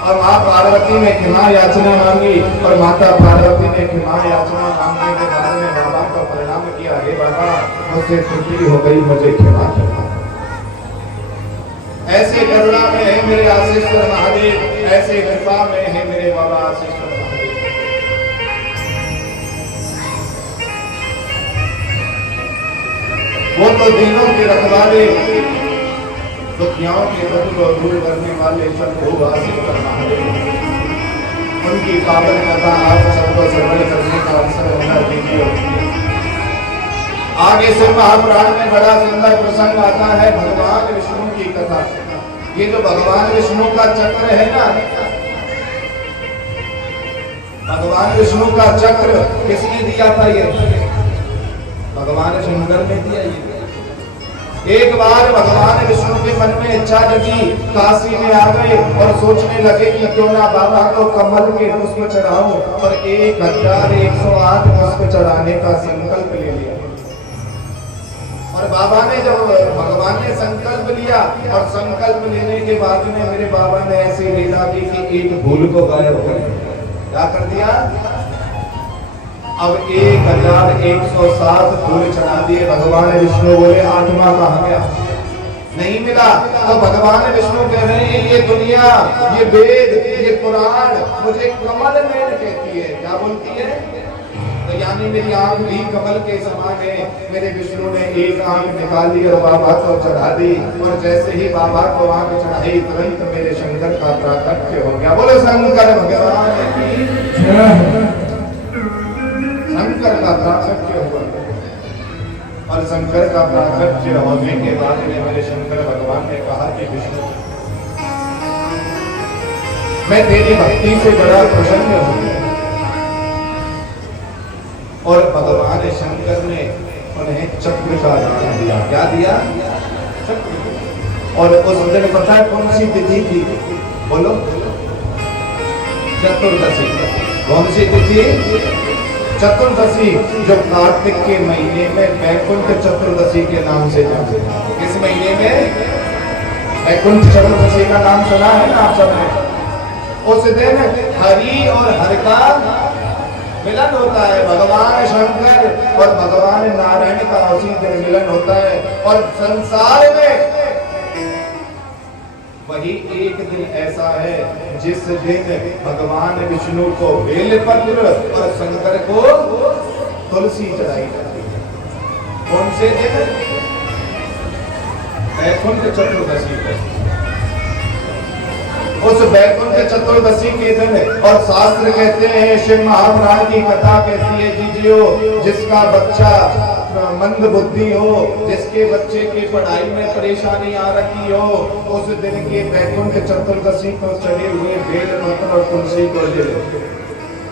और माँ पार्वती ने क्षमा याचना मांगी, और माता पार्वती ने क्षमा याचना मांगने के बाद में बाबा को प्रणाम किया, हे बाबा मुझसे त्रुटि हो गई, मुझे क्षमा करो। ऐसे करुणा में है मेरे आशीश्वर महादेव, ऐसे कृपा में है मेरे बाबा आशीश्वर महादेव। वो तो दिनों के रखवाले, दुखियाओं के दुख को दूर करने वाले शंभु आशीश्वर महादेव। उनकी पावन कथा आप सबको श्रवण करने का अवसर होना दीजिए। आगे से महापुराण में बड़ा सुंदर प्रसंग आता है, भगवान विष्णु की कथा। ये जो भगवान विष्णु का चक्र है ना, भगवान विष्णु का चक्र किसने दिया था? ये भगवान शंकर ने दिया। ये एक बार भगवान विष्णु के मन में इच्छा जगी, काशी में आ गए और सोचने लगे कि क्यों ना बाबा को कमल के पुष्प चढ़ाऊं, और 1108 पुष्प चढ़ाने का संकल्प ले लिया। और बाबा ने जब भगवान ने संकल्प लिया, और संकल्प लेने के बाद में मेरे बाबा ने ऐसी लीला की कि एक फूल को गायब कर दिया। क्या कर दिया? अब 1107 फूल चढ़ा दिए। भगवान विष्णु बोले आत्मा कहाँ गया? नहीं मिला। तो भगवान विष्णु कह रहे हैं ये दुनिया, ये वेद, ये पुराण मुझे कमल नयन कहती है। क्या बोलती है? तो यानी मेरी आंख भी कमल के समान है। मेरे विष्णु ने एक आंख निकाली और बाबा को चढ़ा दी, और जैसे ही बाबा को आंख चढ़ाई तुरंत मेरे शंकर का प्राकट्य हो गया। बोलो शंकर भगवान की जय। शंकर का प्राकट्य हुआ, और शंकर का प्राकट्य होने के बाद में मेरे शंकर भगवान ने कहा कि विष्णु मैं तेरी भक्ति से बड़ा प्रसन्न हूँ। और भगवान शंकर ने उन्हें चक्र का दान दिया। क्या दिया? चक्र। और उस दिन पता है कौन सी तिथि थी? बोलो। चतुर्दशी। कौन सी तिथि? चतुर्दशी, जो कार्तिक के महीने में वैकुंठ चतुर्दशी के नाम से जानते हैं। किस महीने में? वैकुंठ चतुर्दशी का नाम सुना है ना आप सबने? उस दिन हरि और हर का मिलन होता है भगवान शंकर और भगवान नारायण का उसी दिन मिलन होता है। और संसार में वही एक दिन ऐसा है जिस दिन भगवान विष्णु को बेलपत्र और शंकर को तुलसी चढ़ाई जाती है। कौन से दिन? वैकुंठ चतुर्दशी को। उस वैकुंठ चतुर्दशी के दिन, और शास्त्र कहते हैं, शिव महापुराण की कथा कहती है जीजियो, जिसका बच्चा मंद बुद्धि हो, जिसके बच्चे की पढ़ाई में परेशानी आ रखी हो, उस दिन के वैकुंठ चतुर्दशी को चढ़े हुए बेलपत्र और तुलसी को ले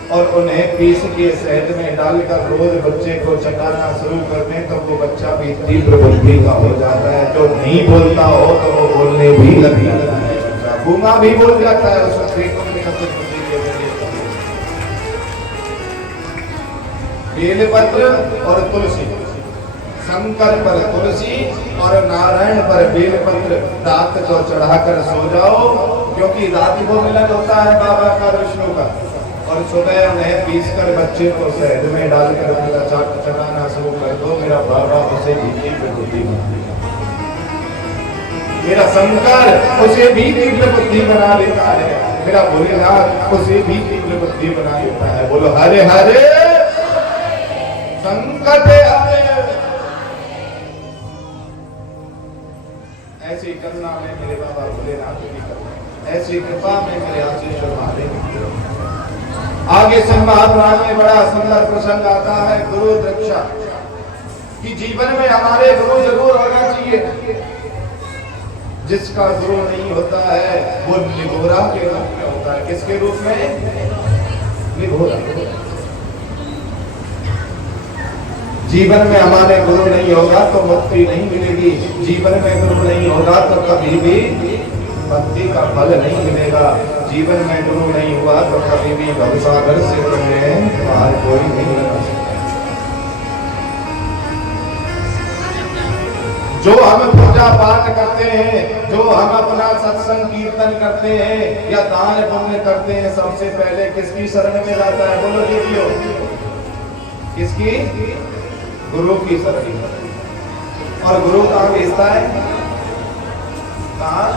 और उन्हें पीस के शहद में डालकर रोज बच्चे को चटाना शुरू कर दें तो वो बच्चा भी तीव्र बुद्धि का हो जाता है। जो नहीं बोलता हो तो वो बोलने भी लग जाता है, गूंगा भी बोल जाता है। उस बेलपत्र और तुलसी, शंकर पर तुलसी और नारायण पर बेलपत्र रात को चढ़ाकर सो जाओ, क्योंकि रात को मिलन होता है बाबा का विष्णु का। और सुबह उन्हें पीस कर बच्चे को शहद में डालकर उनका चाट चढ़ाना शुरू कर दो, मेरा बाबा उसे भी तीव्र बुद्धि बना देता है, मेरा शंकर उसे भी तीव्र बुद्धि बना देता है, मेरा भोलेनाथ उसे भी तीव्र बुद्धि बना देता है। बोलो हरे हरे संकट हरे। ऐसी करुणा में मेरे बाबा भोलेनाथ की करुणा, ऐसी कृपा में मेरे आशीष महादेव। आगे संघ महापुराण में बड़ा सुंदर प्रसंग आता है गुरु दीक्षा कि जीवन में हमारे गुरु जरूर होना चाहिए। जिसका गुरु नहीं होता है वो निगोरा के रूप में होता है। किसके रूप में? निगोरा। जीवन में हमारे गुरु नहीं होगा तो मुक्ति नहीं मिलेगी। जीवन में गुरु नहीं होगा तो कभी भी भक्ति का फल नहीं मिलेगा। जीवन में गुरु नहीं हुआ तो कभी भी भवसागर से तुम्हें बाहर कोई नहीं लगा सकता। जो हम पूजा पाठ करते हैं, जो हम अपना सत्संग कीर्तन करते हैं या दान पुण्य करते हैं, सबसे पहले किसकी शरण में जाता है? बोलो दीजिए, किसकी? गुरु की शरण। और गुरु कहाँ भेजता है? कहाँ?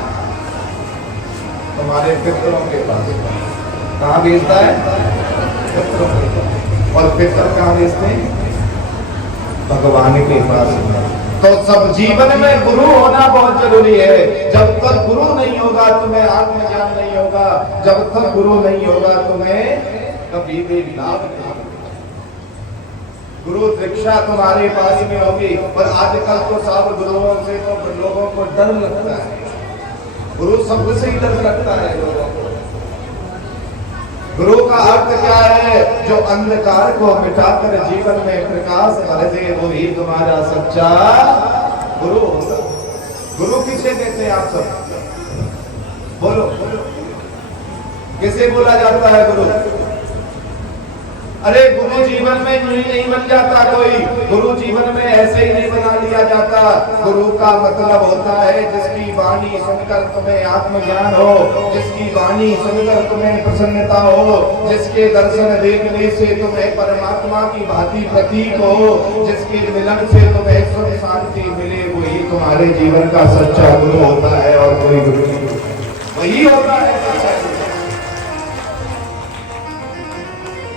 तुम्हारे पितरों के पास। कहाँ भेजता है? पितरों के पास। और पितर कहाँ भेजते हैं? भगवान के पास। तो सब जीवन में गुरु होना बहुत जरूरी है। जब तक गुरु नहीं होगा तुम्हें आत्मज्ञान नहीं होगा। जब तक गुरु नहीं होगा तुम्हें कभी भी लाभ नहीं होगा। गुरु दीक्षा तुम्हारे पास में होगी। और आजकल तो सब गुरुओं से तो लोगों को डर लगता है। गुरु सबसे ही डर लगता है लोगों को। गुरु का अर्थ क्या है? जो अंधकार को मिटाकर जीवन में प्रकाश भर दे, वो ही तुम्हारा सच्चा गुरु होगा। गुरु किसे कहते हैं आप सब? बोलो, किसे बोला जाता है गुरु? अरे गुरु जीवन में यूं ही नहीं बन जाता कोई। गुरु जीवन में ऐसे ही नहीं बना लिया जाता। गुरु का मतलब होता है जिसकी वाणी सुनकर तुम्हें आत्मज्ञान हो, जिसकी वाणी सुनकर तुम्हें प्रसन्नता हो, जिसके दर्शन देखने से तुम्हें परमात्मा की भांति प्रतीक हो, जिसके मिलन से तुम्हें सुख शांति मिले, वही तुम्हारे जीवन का सच्चा गुरु होता है। और कोई गुरु नहीं, वही होता है सच्चा गुरु।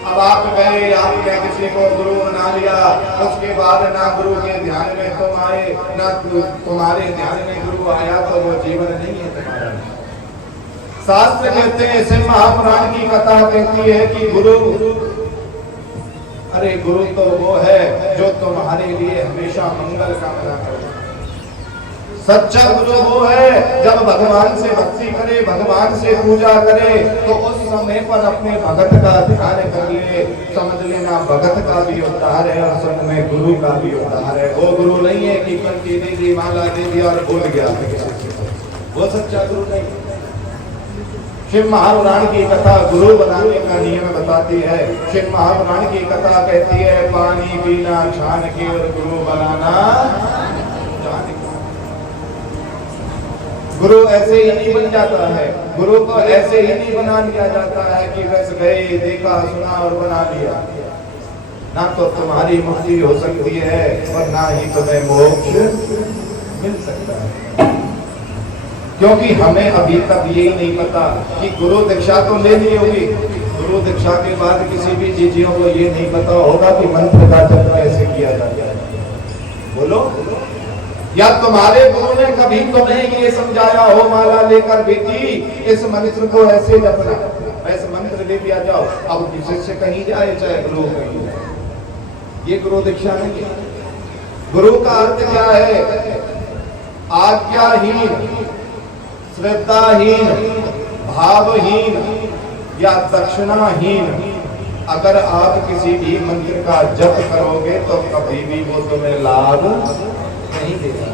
अब आप गए, आपने किसी को गुरु बना लिया, उसके बाद ना गुरु के ध्यान में तुम आए, ना तुम्हारे ध्यान में गुरु आया, तो वो जीवन नहीं है तुम्हारा। शास्त्र कहते हैं, शिव महापुराण की कथा कहती है कि गुरु, अरे गुरु तो वो है जो तुम्हारे लिए हमेशा मंगल कामना करे। सच्चा गुरु वो है जब भगवान से भक्ति करे, भगवान से पूजा करे, तो उस समय पर अपने भगत का ध्यान कर ले। समझ लेना भगत का भी उद्धार है और संग में गुरु का भी उद्धार है। वो गुरु नहीं है कि कंठी दे दी, माला दे दी और भूल गया, वो सच्चा गुरु नहीं। शिव महापुराण की कथा गुरु बनाने का नियम बताती है। शिव महापुराण की कथा कहती है, पानी पीना छान के और गुरु बनाना जान के। गुरु ऐसे ही नहीं बन जाता है। गुरु को ऐसे ही नहीं बना लिया जाता है कि बस गए, देखा, सुना और बना लिया। ना तो तुम्हारी मुक्ति हो सकती है और ना ही तुम्हें मोक्ष मिल सकता है। क्योंकि हमें अभी तक यही नहीं पता कि गुरु दीक्षा तो लेनी होगी, गुरु दीक्षा के बाद किसी भी चीजों को ये नहीं पता होगा कि मंत्र का जप कैसे किया जाता है। बोलो, या तुम्हारे गुरु ने कभी तुम्हें ये समझाया हो माला लेकर बेटी इस मंत्र को ऐसे जपना, ऐसे मंत्र ले लिया जाओ, अब किसी से कहीं जाए चाहे गुरु कहीं, ये गुरु दीक्षा नहीं है। गुरु का अर्थ क्या है? आज्ञाहीन, श्रद्धाहीन, भावहीन या दक्षिणाहीन अगर आप किसी भी मंत्र का जप करोगे तो कभी भी वो तुम्हें लाभ नहीं देगा।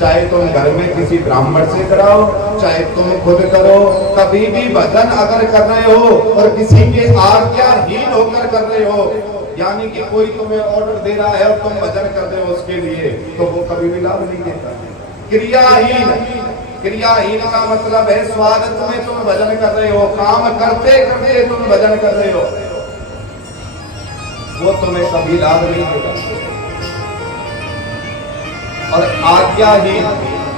चाहे तुम घर में किसी ब्राह्मण से कराओ, चाहे तुम खुद करो, कभी भी भजन अगर कर रहे हो और किसी के आज्ञाहीन होकर कर रहे हो, यानी कि कोई तुम्हें ऑर्डर दे रहा है और तुम भजन कर रहे हो उसके लिए, तो वो कभी भी लाभ नहीं देता। क्रियाहीन, क्रियाहीन का मतलब है स्वागत में तुम भजन कर रहे हो, काम करते करते तुम भजन कर रहे हो, वो तुम्हें कभी लाभ नहीं देगा। और आज्ञाहीन,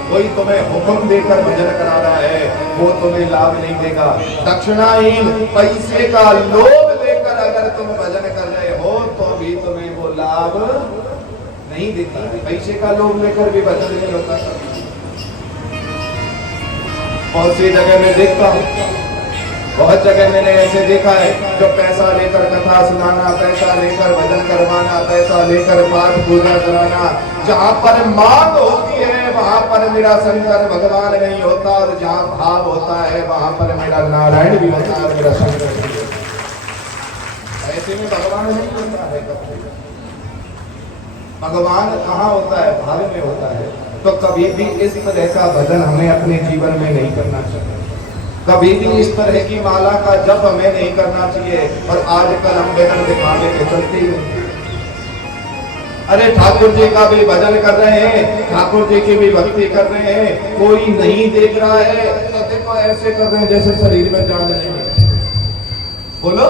कोई तुम्हें हुक्म देकर भजन करा रहा है, वो तुम्हें लाभ नहीं देगा। दक्षिणाहीन, पैसे का लोभ लेकर अगर तुम भजन कर रहे हो तो भी तुम्हें वो लाभ नहीं देता। पैसे का लोभ लेकर भी भजन नहीं होता। बहुत सी जगह में देखता हूँ, बहुत जगह मैंने ऐसे देखा है जो पैसा लेकर कथा सुनाना, पैसा लेकर भजन करवाना, पैसा लेकर पाठ पूजा कराना, जहाँ पर मांग होती है वहां पर मेरा शंकर भगवान नहीं होता, और जहाँ भाव होता है वहां पर मेरा नारायण भी होता है, मेरा शंकर भी होता है। ऐसे में भगवान नहीं होता है। भगवान कहाँ होता है? भाव में होता है। तो कभी भी इस तरह का भजन हमें अपने जीवन में नहीं करना चाहिए। कभी भी इस तरह की माला का जप हमें नहीं करना चाहिए। और आजकल हम बेगन दिखाने के चलते ही, अरे ठाकुर जी का भी भजन कर रहे हैं, ठाकुर जी की भी भक्ति कर रहे हैं, कोई नहीं देख रहा है तो देखो ऐसे कर रहे हैं जैसे शरीर में जान नहीं है। बोलो,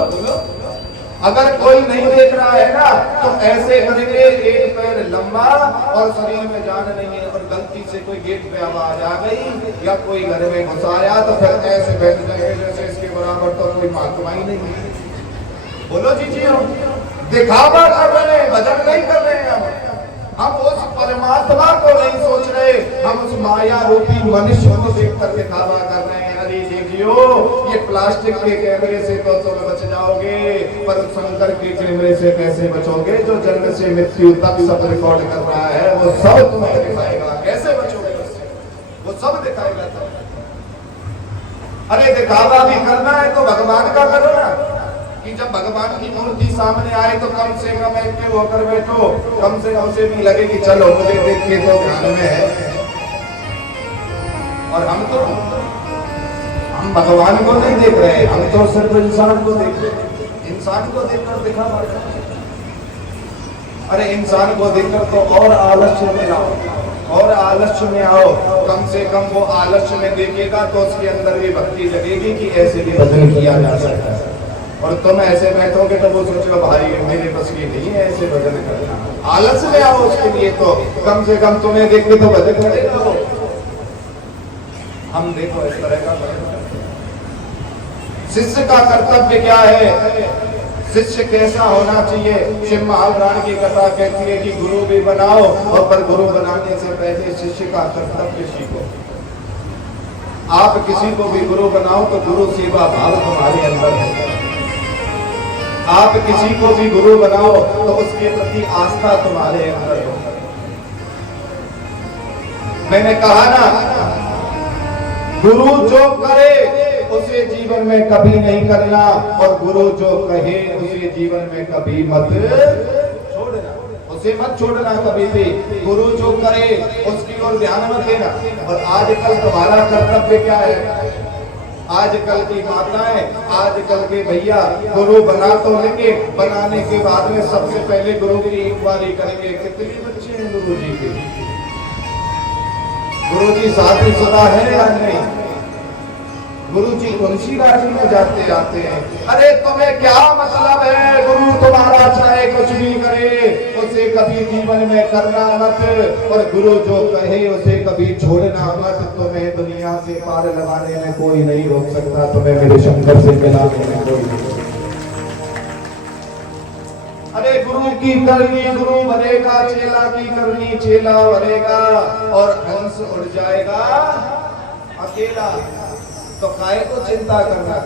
अगर कोई नहीं देख रहा है ना तो ऐसे करेंगे, एक पैर लंबा और शरीर में जान नहीं है, और गलती से कोई गेट पे आवाज आ गई या कोई घर में घुस आया तो फिर ऐसे बैठ जाएंगे जैसे इसके बराबर तो कोई महात्मा ही नहीं है। बोलो जी, हम दिखावा कर रहे हैं, भजन नहीं कर रहे हैं। हम उस परमात्मा को नहीं सोच रहे, हम उस माया रूपी मनुष्य को देखकर दिखावा कर रहे हैं। अरे देखियो, ये प्लास्टिक के कैमरे से तो तुम बच जाओगे, पर शंकर के कैमरे से कैसे बचोगे? जो जन्म से मृत्यु तक सब रिकॉर्ड कर रहा है, वो सब तुम्हें दिखाएगा। कैसे बचोगे उससे? वो सब दिखाएगा। अरे दिखावा भी करना है तो भगवान का करो ना, कि जब भगवान की मूर्ति सामने आए तो कम से कम एक्टिव होकर बैठो, कम से कम से भी लगे कि चलो मुझे देख के तो ध्यान में है। और हम भगवान को नहीं देख रहे, हम तो सिर्फ इंसान को देख रहे हैं। इंसान को देखकर दिखावा, अरे इंसान को देखकर तो और आलस्य में आओ, और आलस्य में आओ। कम से कम वो आलस्य में देखेगा तो उसके अंदर भी भक्ति लगेगी कि ऐसे भी भजन किया जा सकता है। और तुम ऐसे बैठोगे तो वो सोचो भाई मेरे बस की नहीं है ऐसे भजन करना। आलस में आओ उसके लिए, तो कम से कम तुम्हें देख के तो भजन करेगा वो। हम देखो इस तरह का शिष्य का कर्तव्य क्या है, शिष्य कैसा होना चाहिए। शिव महापुराण की कथा कहती है कि गुरु भी बनाओ, और पर गुरु बनाने से पहले शिष्य का कर्तव्य सीखो। आप किसी को भी गुरु बनाओ तो गुरु सेवा भाव तुम्हारे अंदर है। आप किसी को भी गुरु बनाओ तो उसके प्रति आस्था तुम्हारे अंदर हो। मैंने कहा ना, गुरु जो करे उसे जीवन में कभी नहीं करना, और गुरु जो कहे उसे जीवन में कभी मत छोड़ना, उसे मत छोड़ना कभी भी। गुरु जो करे उसकी ओर ध्यान मत देना। और आजकल तुम्हारा कर्तव्य क्या है? आजकल की माताएं, आजकल के भैया गुरु बना तो लेंगे, बनाने के बाद में सबसे पहले गुरु की इंक्वायरी करेंगे कितने बच्चे हैं गुरु जी के, गुरु जी शादीशुदा है या नहीं, गुरु जी कौन सी राशि में जाते आते हैं। अरे तुम्हें क्या मतलब है? गुरु तुम्हारा चाहे कुछ भी कभी जीवन में करना मत, और गुरु जो कहे उसे कभी छोड़ना मत। तुम्हें दुनिया से पार लगाने में कोई नहीं रोक सकता, तुम्हें मेरे शंकर से मिलाने में कोई नहीं। अरे गुरु की करनी गुरु भरेगा, चेला की करनी चेला भरेगा, और हंस उड़ जाएगा अकेला। तो काहे को चिंता करना,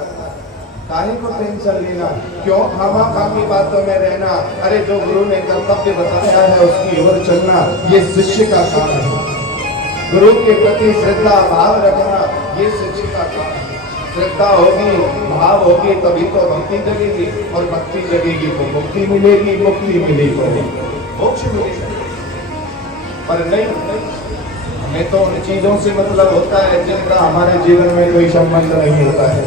काहे को टेंशन लेना, क्यों खामा-खामी बातों में रहना। अरे जो गुरु ने कर्तव्य बताया है उसकी ओर चलना, ये शिष्य का काम है। गुरु के प्रति श्रद्धा भाव रखना, ये शिष्य का काम है। श्रद्धा होगी, भाव होगी, तभी तो भक्ति जगेगी, और भक्ति जगेगी तो मुक्ति मिलेगी, मुक्ति मिलेगी तो मोक्ष मिलेगा। पर नहीं, हमें तो उन चीजों से मतलब होता है जिनका हमारे जीवन में कोई संबंध नहीं होता है।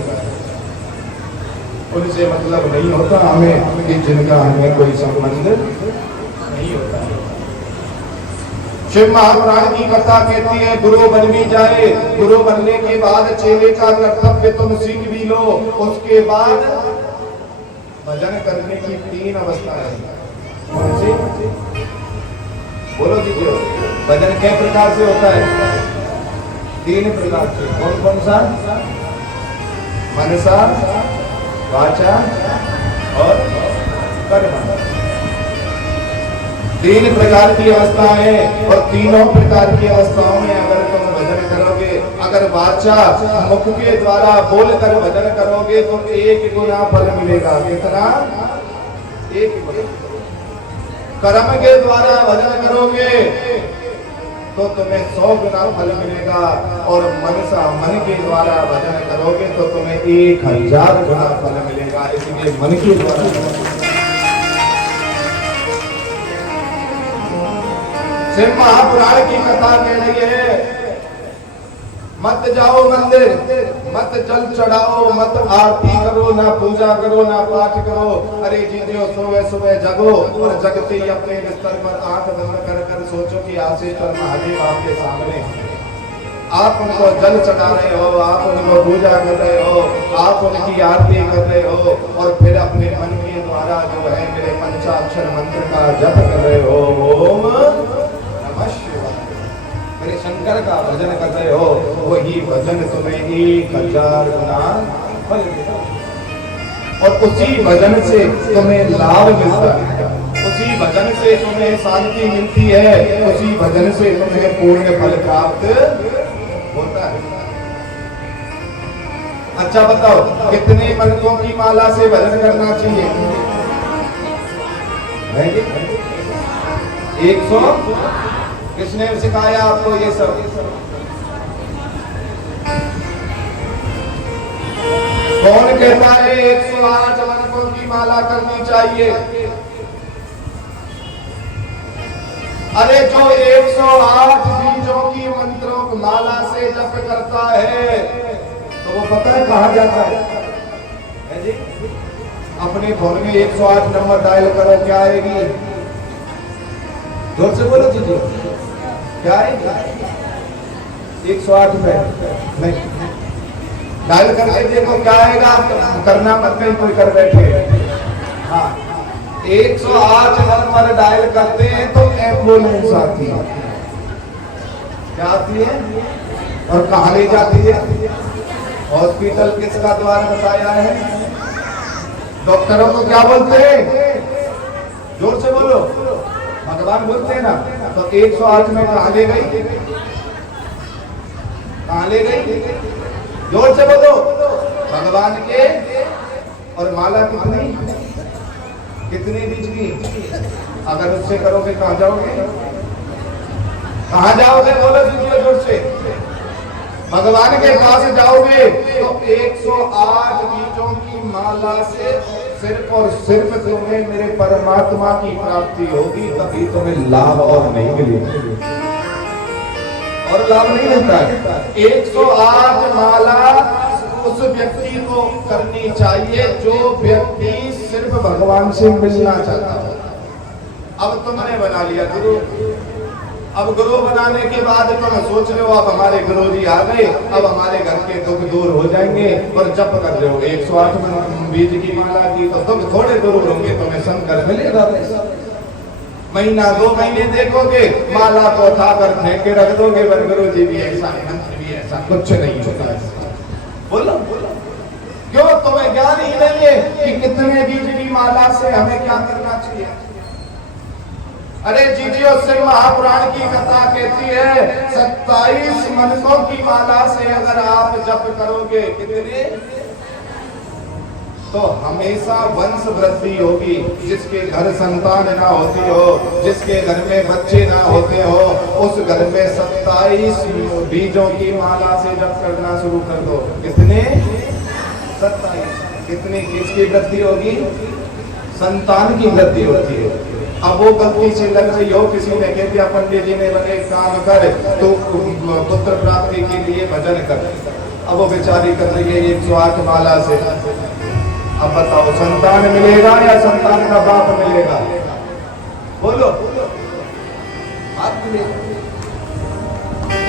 उनसे मतलब नहीं होता हमें कि जिनका हमें कोई संबंध नहीं होता है। शिव महापुराण की कथा कहती है गुरु बन भी जाए, गुरु बनने के बाद चेले का कर्तव्य तुम सीख भी लो। उसके बाद भजन करने की 3 अवस्था है। कौन सी? बोलो दीजिए, भजन किस प्रकार से होता है? 3 प्रकार से। कौन कौन सा? मनसा, वाचा और कर्म। 3 प्रकार की अवस्था है, और तीनों प्रकार की अवस्थाओं में अगर तुम भजन करोगे, अगर वाचा मुख के द्वारा बोलकर भजन करोगे तो 1 गुना फल मिलेगा। कितना? 1 गुना। कर्म के द्वारा भजन करोगे तो तुम्हें 100 गुना फल मिलेगा, और मनसा मन के द्वारा भजन करोगे तो तुम्हें 1000 गुना फल मिलेगा। इसलिए मन के द्वारा। शिव महापुराण की कथा कह रही है, मत जाओ मंदिर, मत जल चढ़ाओ, मत आरती करो, ना पूजा करो, ना पाठ करो। अरे जीजो सुबह सुबह जगो, और जगते ही अपने बिस्तर पर आंख बंद कर कर सोचो कि आशीश्वर महादेव आपके सामने, आप उनको जल चढ़ा रहे हो, आप उनको पूजा कर रहे हो, आप उनकी आरती कर रहे हो, और फिर अपने मन के द्वारा जो है मेरे पंचाक्षर मंत्र का जप कर रहे हो। ओम नमः शिवाय, मेरे शंकर का भजन कर रहे हो। वही भजन तुम्हें 1000 गुना फल देगा, और उसी भजन से तुम्हें लाभ मिलता है, उसी भजन से तुम्हें शांति मिलती है, उसी भजन से तुम्हें पूर्ण फल प्राप्त होता है। अच्छा बताओ, कितने मंत्रों की माला से भजन करना चाहिए? 100। किसने सिखाया आपको ये सब? कौन कहता है 108 मंत्रों की माला करनी चाहिए? अरे जो 108 बीजों की मंत्रों की माला से जप करता है तो वो पता है कहां जाता है जी? अपने फोन में 108 नंबर डायल करो, क्या आएगी? जोर से बोलो जी, क्या आएगी? 108 पे नहीं, डायल करके देखो क्या आएगा। करना मत, कहीं कोई कर बैठे। हाँ, 108 नंबर डायल करते हैं तो एम्बुलेंस आती है। क्या आती है और कहाँ ले जाती है? हॉस्पिटल किसका द्वार बताया है? डॉक्टरों को क्या बोलते हैं? जोर से बोलो, भगवान बोलते हैं ना। तो 108 में कहाँ ले गई? कहाँ ले गई? जोर से बोलो, भगवान के। और माला कितनी कितनी बीज की? अगर उससे करोगे कहाँ जाओगे? कहाँ जाओगे? बोलो दीजिए जोर से। भगवान के पास जाओगे तो 108 बीजों की माला से सिर्फ और सिर्फ तुम्हें मेरे परमात्मा की प्राप्ति होगी, तभी तुम्हें लाभ और नहीं मिलेगा, और लाभ नहीं मिलता है। 108 माला उस व्यक्ति को करनी चाहिए जो व्यक्ति सिर्फ भगवान से मिलना चाहता हो। अब तुमने बना लिया गुरु। अब गुरु बनाने के बाद तुम सोच रहे हो अब हमारे गुरु जी आ गए, अब हमारे घर के दुख दूर हो जाएंगे, और जप कर रहे हो 108 बीज की माला की, तो दुख थोड़े दूर होंगे, तुम्हें शंकर मिलेगा। महीना 2 महीने देखोगे, माला को उठाकर फेंक के रख दोगे। गुरु जी भी ऐसा है, मंत्र भी ऐसा, कुछ नहीं होता है। बोलो क्यों? तुम्हें ज्ञान ही नहीं है कि कितने बीज की माला से हमें क्या करना चाहिए। अरे जीजियो, शिव महापुराण की कथा कहती है 27 मनकों की माला से अगर आप जप करोगे, कितने, तो हमेशा वंश वृद्धि होगी। जिसके घर संतान ना होती हो, जिसके घर में बच्चे ना होते हो, उस घर में 27 बीजों की माला से जप करना शुरू कर दो। कितने? 27। कितनी किसकी वृद्धि होगी? संतान की वृद्धि होती है। अब वो गलती से लग रही हो, किसी ने कह दिया पंडित जी ने बने काम कर तो पुत्र प्राप्ति के लिए भजन कर। अब वो बेचारी कर रही है 108 माला से। अब बताओ, संतान मिलेगा या संतान का बाप मिलेगा? बोलो, बाप मिलेगा।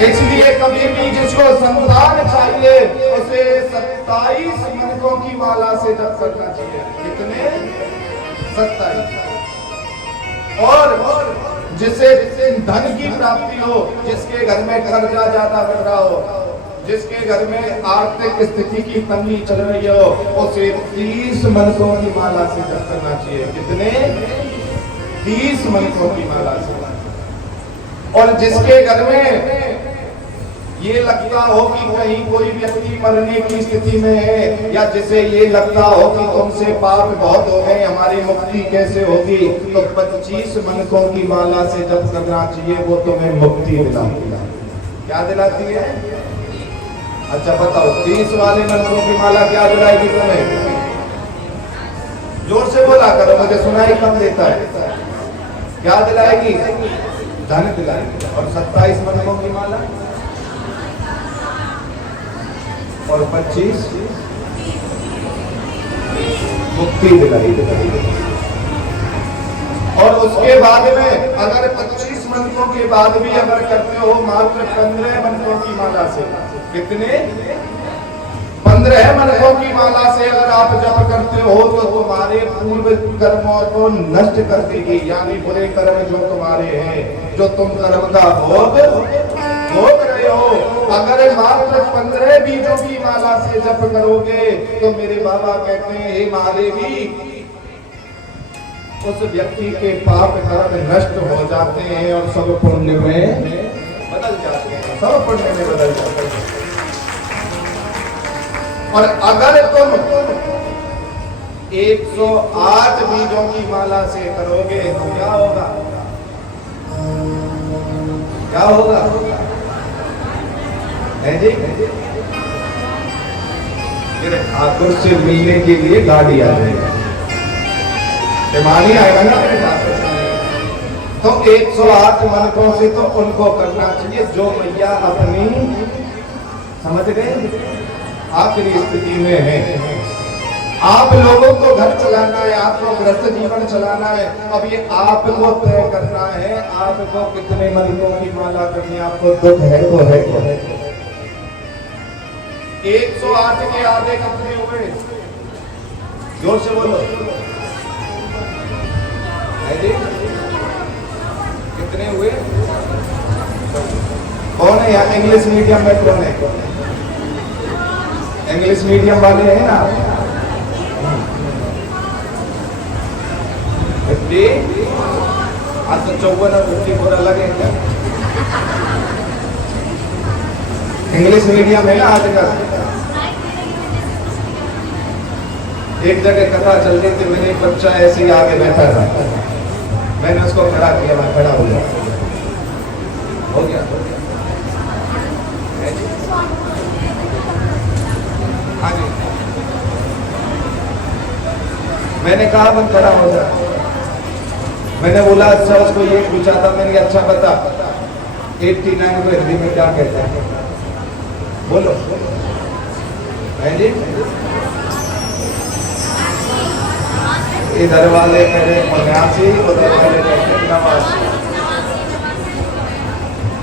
इसलिए कभी भी जिसको संतान चाहिए उसे 27 मनकों की माला से जप करना चाहिए। कितने? 27। और जिसे धन की प्राप्ति हो, जिसके घर में कर्जा ज्यादा बढ़ रहा हो, जिसके घर में आर्थिक स्थिति की तंगी चल रही हो, उसे 30 मनकों की माला से जप करना चाहिए। कितने? 30 मनकों की माला से। और जिसके घर में ये लगता हो कि कहीं कोई व्यक्ति मरने की स्थिति में है, या जिसे ये लगता हो कि तुमसे पाप बहुत हो गए, हमारी मुक्ति कैसे होगी, तो 25 मनकों की माला से जप करना चाहिए। वो तुम्हें मुक्ति दिलाती है। क्या दिलाती है? अच्छा बताओ, 30 वाले मनकों की माला क्या दिलाएगी तुम्हें? जोर से बोला करो, मुझे सुनाई कम देता है। क्या दिलाएगी? धन दिलाएगी। और 27 मनकों की माला और 25 मुक्ति दिलाएगी। और उसके बाद में अगर 25 मनकों के बाद भी अगर करते हो मात्र 15 मनकों की माला से, कितने? 15 मनकों की माला से अगर आप जप करते हो तो तुम्हारे पूर्व कर्मों को नष्ट कर देगी। यानी बुरे कर्म जो तुम्हारे हैं, जो तुम कर्म का भोग रहे हो, अगर मात्र 15 बीजों की माला से जप करोगे तो मेरे बाबा कहते हैं, हे महादेवी, उस व्यक्ति के पाप कर्म नष्ट हो जाते हैं और सब पुण्य में बदल जाते हैं, सब पुण्य में बदल जाते हैं। और अगर तुम 108 बीजों की माला से करोगे तो क्या होगा? क्या होगा? है जी? मेरे ठाकुर से मिलने के लिए गाड़ी आ जाएगी, मानी आएगा ना मेरे ठाकुर। तो 108 मनकों से तो उनको करना चाहिए जो मैया अपनी, समझ गए, आखिरी स्थिति में है। आप लोगों को घर चलाना है, आपको गृहस्थ जीवन चलाना है। अब ये आपको तय करना है, आपको कितने मनकों की माला करनी है। आपको दुख है तो है, 108 के आधे कितने हुए? जोर से बोलो, कितने हुए? कौन है यहाँ इंग्लिश मीडियम में? कौन है इंग्लिश मीडियम वाले हैं ना? 50? आज तो 54 और 54 अलग है क्या? इंग्लिश मीडियम है ना आजकल। एक जगह कथा चल रही थी, मेरे एक बच्चा ऐसे ही आगे बैठा था, मैंने उसको खड़ा किया, मैं खड़ा हो गया। हाँ जी, मैंने कहा मैं खड़ा हो जा। मैंने बोला अच्छा, उसको ये पूछा था मैंने, अच्छा बता 89 को हिंदी में क्या कहते हैं? बोलो है जी। इधर वाले कहे 89, उधर वाले कहे 89।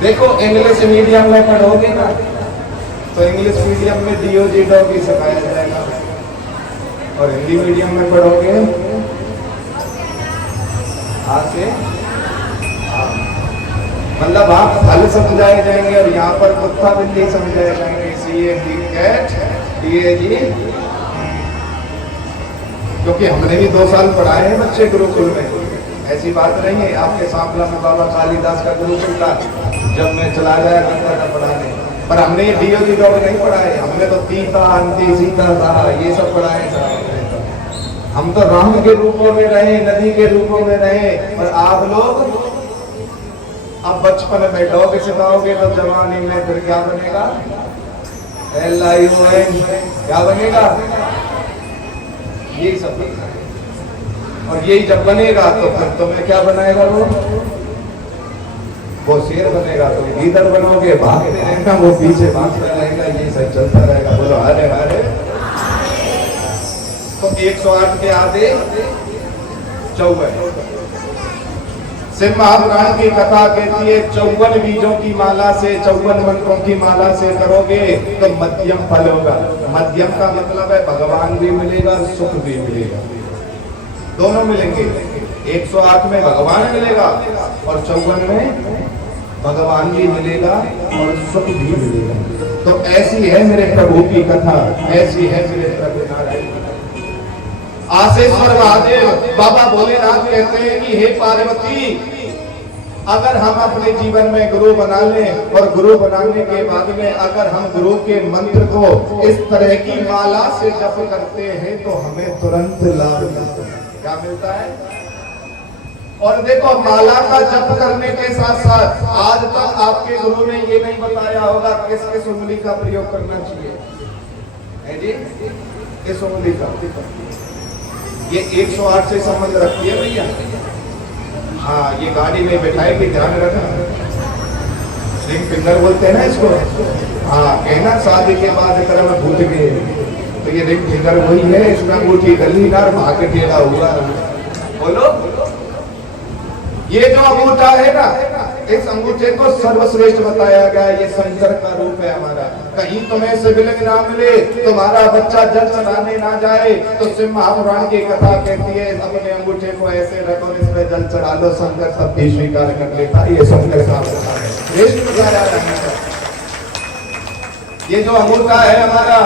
देखो इंग्लिश मीडियम में पढ़ोगे ना तो इंग्लिश मीडियम में डीओजी डॉगी सिखाया जाएगा, और हिंदी मीडियम में पढ़ोगे आ से मतलब आप फल समझाए जाएंगे और यहाँ पर कुत्ता बिल्ली समझाए जाएंगे। CAT कैट DAG, क्योंकि हमने भी 2 साल पढ़ाए हैं बच्चे गुरुकुल में, ऐसी बात नहीं है। आपके सांपला में बाबा कालिदास का गुरुकुल था, जब मैं चला जाया करता था पढ़ाने, पर हमने ये DOG डॉग नहीं पढ़ाए, हमने तो तीता अंति सीता था ये सब पढ़ाए सब। हम तो राम के रूपों में रहे, नदी के रूपों में रहे, और आप लोग अब बचपन में डॉग सिखाओगे तो जवानी में फिर क्या बनेगा? LION क्या बनेगा? यही सब बनेगा। और यही जब बनेगा तो फिर तुम्हें क्या बनाएगा? वो शेर बनेगा, तुम गीदड़ बनोगे, भागते रहेगा, वो पीछे भागता रहेगा, ये सब चलता रहेगा। बोलो हरे हरे। तो 108 के आधे 54। शिव महापुराण की कथा कहती है 54 बीजों की माला से, 54 मंत्रों की माला से करोगे तो मध्यम फल होगा। मध्यम का मतलब है भगवान भी मिलेगा, सुख भी मिलेगा, दोनों मिलेंगे। 108 में भगवान मिलेगा और 54 में भगवान भी मिलेगा और सुख भी मिलेगा। तो ऐसी है मेरे प्रभु की कथा, ऐसी है मेरे प्रभु नारायण। आशेश्वर महादेव बाबा भोलेनाथ कहते हैं कि हे पार्वती, अगर हम अपने जीवन में गुरु बना लें और गुरु बनाने के बाद में अगर हम गुरु के मंत्र को इस तरह की माला से जप करते हैं तो हमें तुरंत लाभ मिलता है। क्या मिलता है? और देखो, माला का जप करने के साथ साथ आज तक आपके गुरु ने ये नहीं बताया होगा किस किस उंगली का प्रयोग करना चाहिए, है जी? इस उंगली का, ये 108 से संबंध रखती है भैया। हाँ, ये गाड़ी में बैठाए के ध्यान रखना, रिंग फिंगर बोलते हैं ना इसको। हाँ, कहना शादी के बाद कर्म भूत गए, तो ये रिंग फिंगर वही है, इसमें अंगूठी गलीदार भाग टेढ़ा हुआ। बोलो, ये जो अंगूठा है ना, इस अंगूठे को सर्वश्रेष्ठ बताया गया, ये शंकर का रूप है हमारा। कहीं तुम्हें शिवलिंग ना मिले, तुम्हारा बच्चा जल चढ़ाने ना जाए, तो शिव महापुराण की कथा कहती है अपने अंगूठे को ऐसे रखो, इसमें जल चढ़ा लो, शंकर सब भी स्वीकार कर लेता। ये शंकर का है, ये जो अंगूठा है हमारा,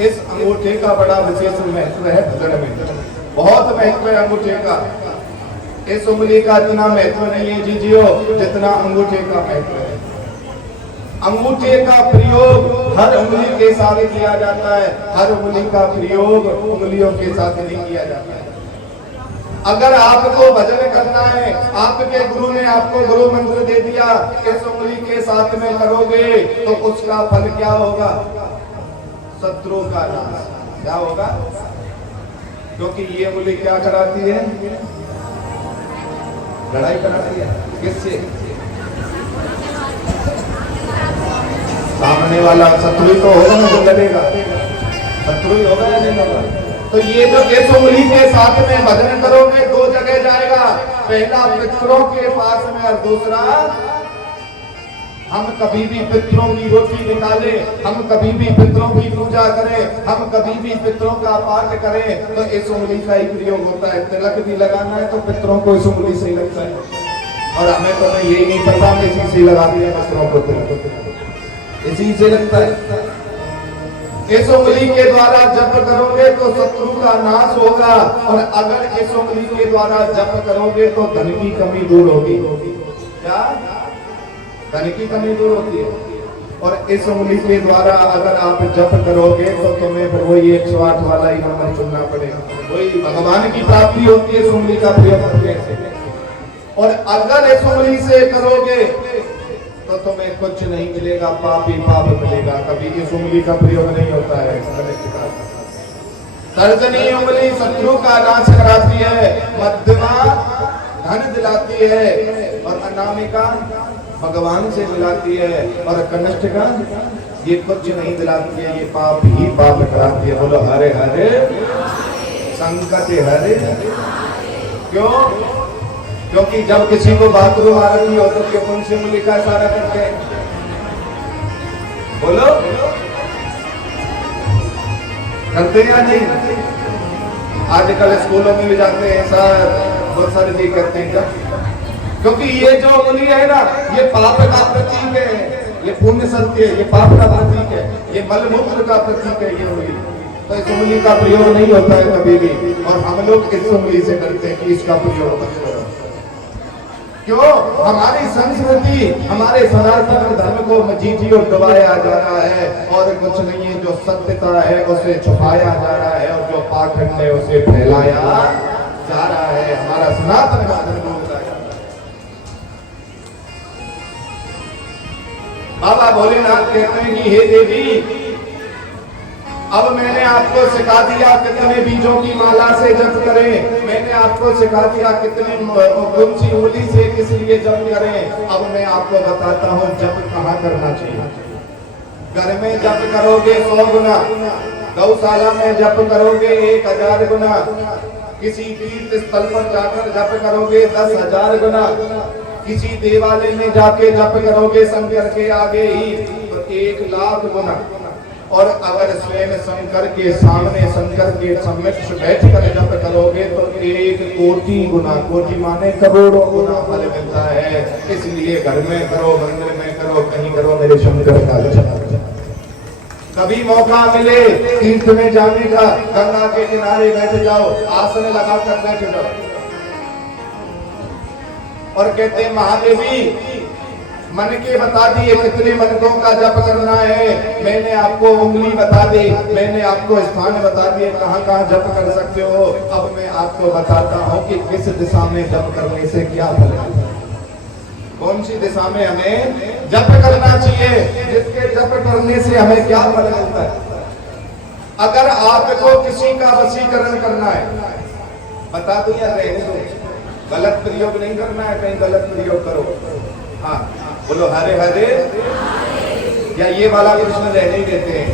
इस अंगूठे का बड़ा विशेष महत्व है भजन में, बहुत महत्व है अंगूठे का। इस उंगली का इतना महत्व नहीं है जीजियो जितना अंगूठे का महत्व है। अंगूठे का प्रयोग हर उंगली के साथ किया जाता है, हर उंगली का प्रयोग उंगलियों के साथ नहीं किया जाता है। अगर आपको भजन करना है, आपके गुरु ने आपको गुरु मंत्र दे दिया, इस उंगली के साथ में करोगे तो उसका फल क्या होगा? शत्रु का नाश। क्या होगा? क्योंकि ये उंगली क्या कराती है? लड़ाई कराती है। किससे? सामने वाला शत्रु तो होगा ना जो लड़ेगा, शत्रु ही होगा या नहीं होगा? तो ये जो इस उंगली के साथ में भजन करोगे 2 जगह जाएगा, पहला पितरों के पास में और दूसरा हम कभी भी पितरों की रोटी निकालें, हम कभी भी पितरों की पूजा करें, हम कभी भी पितरों का पाठ करें, तो इस उंगली का ही प्रयोग होता है। तिलक भी लगाना है तो पितरों को इस उंगली से ही लगता है, और हमें तो यही नहीं पता, हम इसी से लगाते हैं पितरों को, तिलक इसी से लगता है। इस उंगली के द्वारा जप करोगे तो शत्रु का नाश होगा, और अगर इस उंगली के द्वारा जप करोगे तो धन की कमी दूर होगी। क्या? धन की कमी दूर होती है। और इस उंगली के द्वारा अगर आप जप करोगे तो तुम्हें फिर वही 108 वाला ही नंबर चुनना पड़ेगा, वही भगवान की प्राप्ति होती है इस उंगली का प्रयोग करने से। और अगर इस उंगली से करोगे तो तुम्हें कुछ नहीं मिलेगा, पाप ही पाप मिलेगा। कभी इस उंगली का प्रयोग नहीं होता है। तर्जनी उंगली शत्रु का नाश कराती है, मध्यमा धन दिलाती है, और अनामिका भगवान से मिलाती है, और कनिष्ठिका ये कुछ नहीं दिलाती है, ये पाप ही पाप कराती है। बोलो हरे हरे संकट हरे। क्यों? क्योंकि जब किसी को बाथरूम आ रही हो तो क्यों उनसे उंगली का इशारा करते हैं? बोलो, करते हैं या नहीं? आजकल स्कूलों में भी जाते हैं सर, बहुत सारे जी करते हैं। क्योंकि ये जो उंगली है ना, ये पाप का प्रतीक है, ये पुण्य सत्य है, ये पाप का प्रतीक है, ये मलमूत्र का प्रतीक है ये उंगली। तो इस उंगली का प्रयोग नहीं होता है कभी भी, और हम लोग इस उंगली से डरते हैं कि इसका प्रयोग मत करो। क्यों? हमारी संस्कृति, हमारे सनातन धर्म को मजीठी और दबाया जा रहा है, और कुछ नहीं है। जो सत्यता है उसे छुपाया जा रहा है, और जो पाखंड है उसे फैलाया जा रहा है। हमारा सनातन धर्म होता है। बाबा भोलेनाथ कहते हैं कि हे देवी, अब मैंने आपको सिखा दिया कितने बीजों की माला से जप करें, मैंने आपको सिखा दिया कितने कौन सी उंगली से किस लिए जप करें। अब मैं आपको बताता हूँ जप कहाँ करना चाहिए। घर में जप करोगे 100 गुना, गौशाला में जप करोगे 1000 गुना, किसी तीर्थ स्थल पर जाकर जप करोगे 10,000 गुना, किसी देवालय में जाके जप करोगे शंकर के आगे ही तो 1,00,000 गुना, और अगर स्वयं शंकर के सामने, शंकर के समक्ष बैठकर जप करोगे तो 1,00,00,000 गुना, कोटि माने करोड़ों गुना फल मिलता है। इसलिए घर में करो, मंदिर में करो, कहीं करो, मेरे शंकर का जप। कभी मौका मिले तीर्थ में जाने का, गंगा के किनारे बैठ जाओ, आसन लगाकर बैठ जाओ, और कहते महादेवी मन के बता दिए कितने मनकों का जप करना है, मैंने आपको उंगली बता दी, मैंने आपको स्थान बता दिए कहाँ कहाँ जप कर सकते हो। अब मैं आपको बताता हूँ कि किस दिशा में जप करने से क्या फल मिलता है, कौन सी दिशा में हमें जप करना चाहिए, जिसके जप करने से हमें क्या फल मिलता है। अगर आपको किसी का वशीकरण करना है, बता दो या रहने दो, गलत प्रयोग नहीं करना है, कहीं गलत प्रयोग करो। हाँ बोलो हरे हरे, या ये वाला कृष्ण रहने ही देते हैं।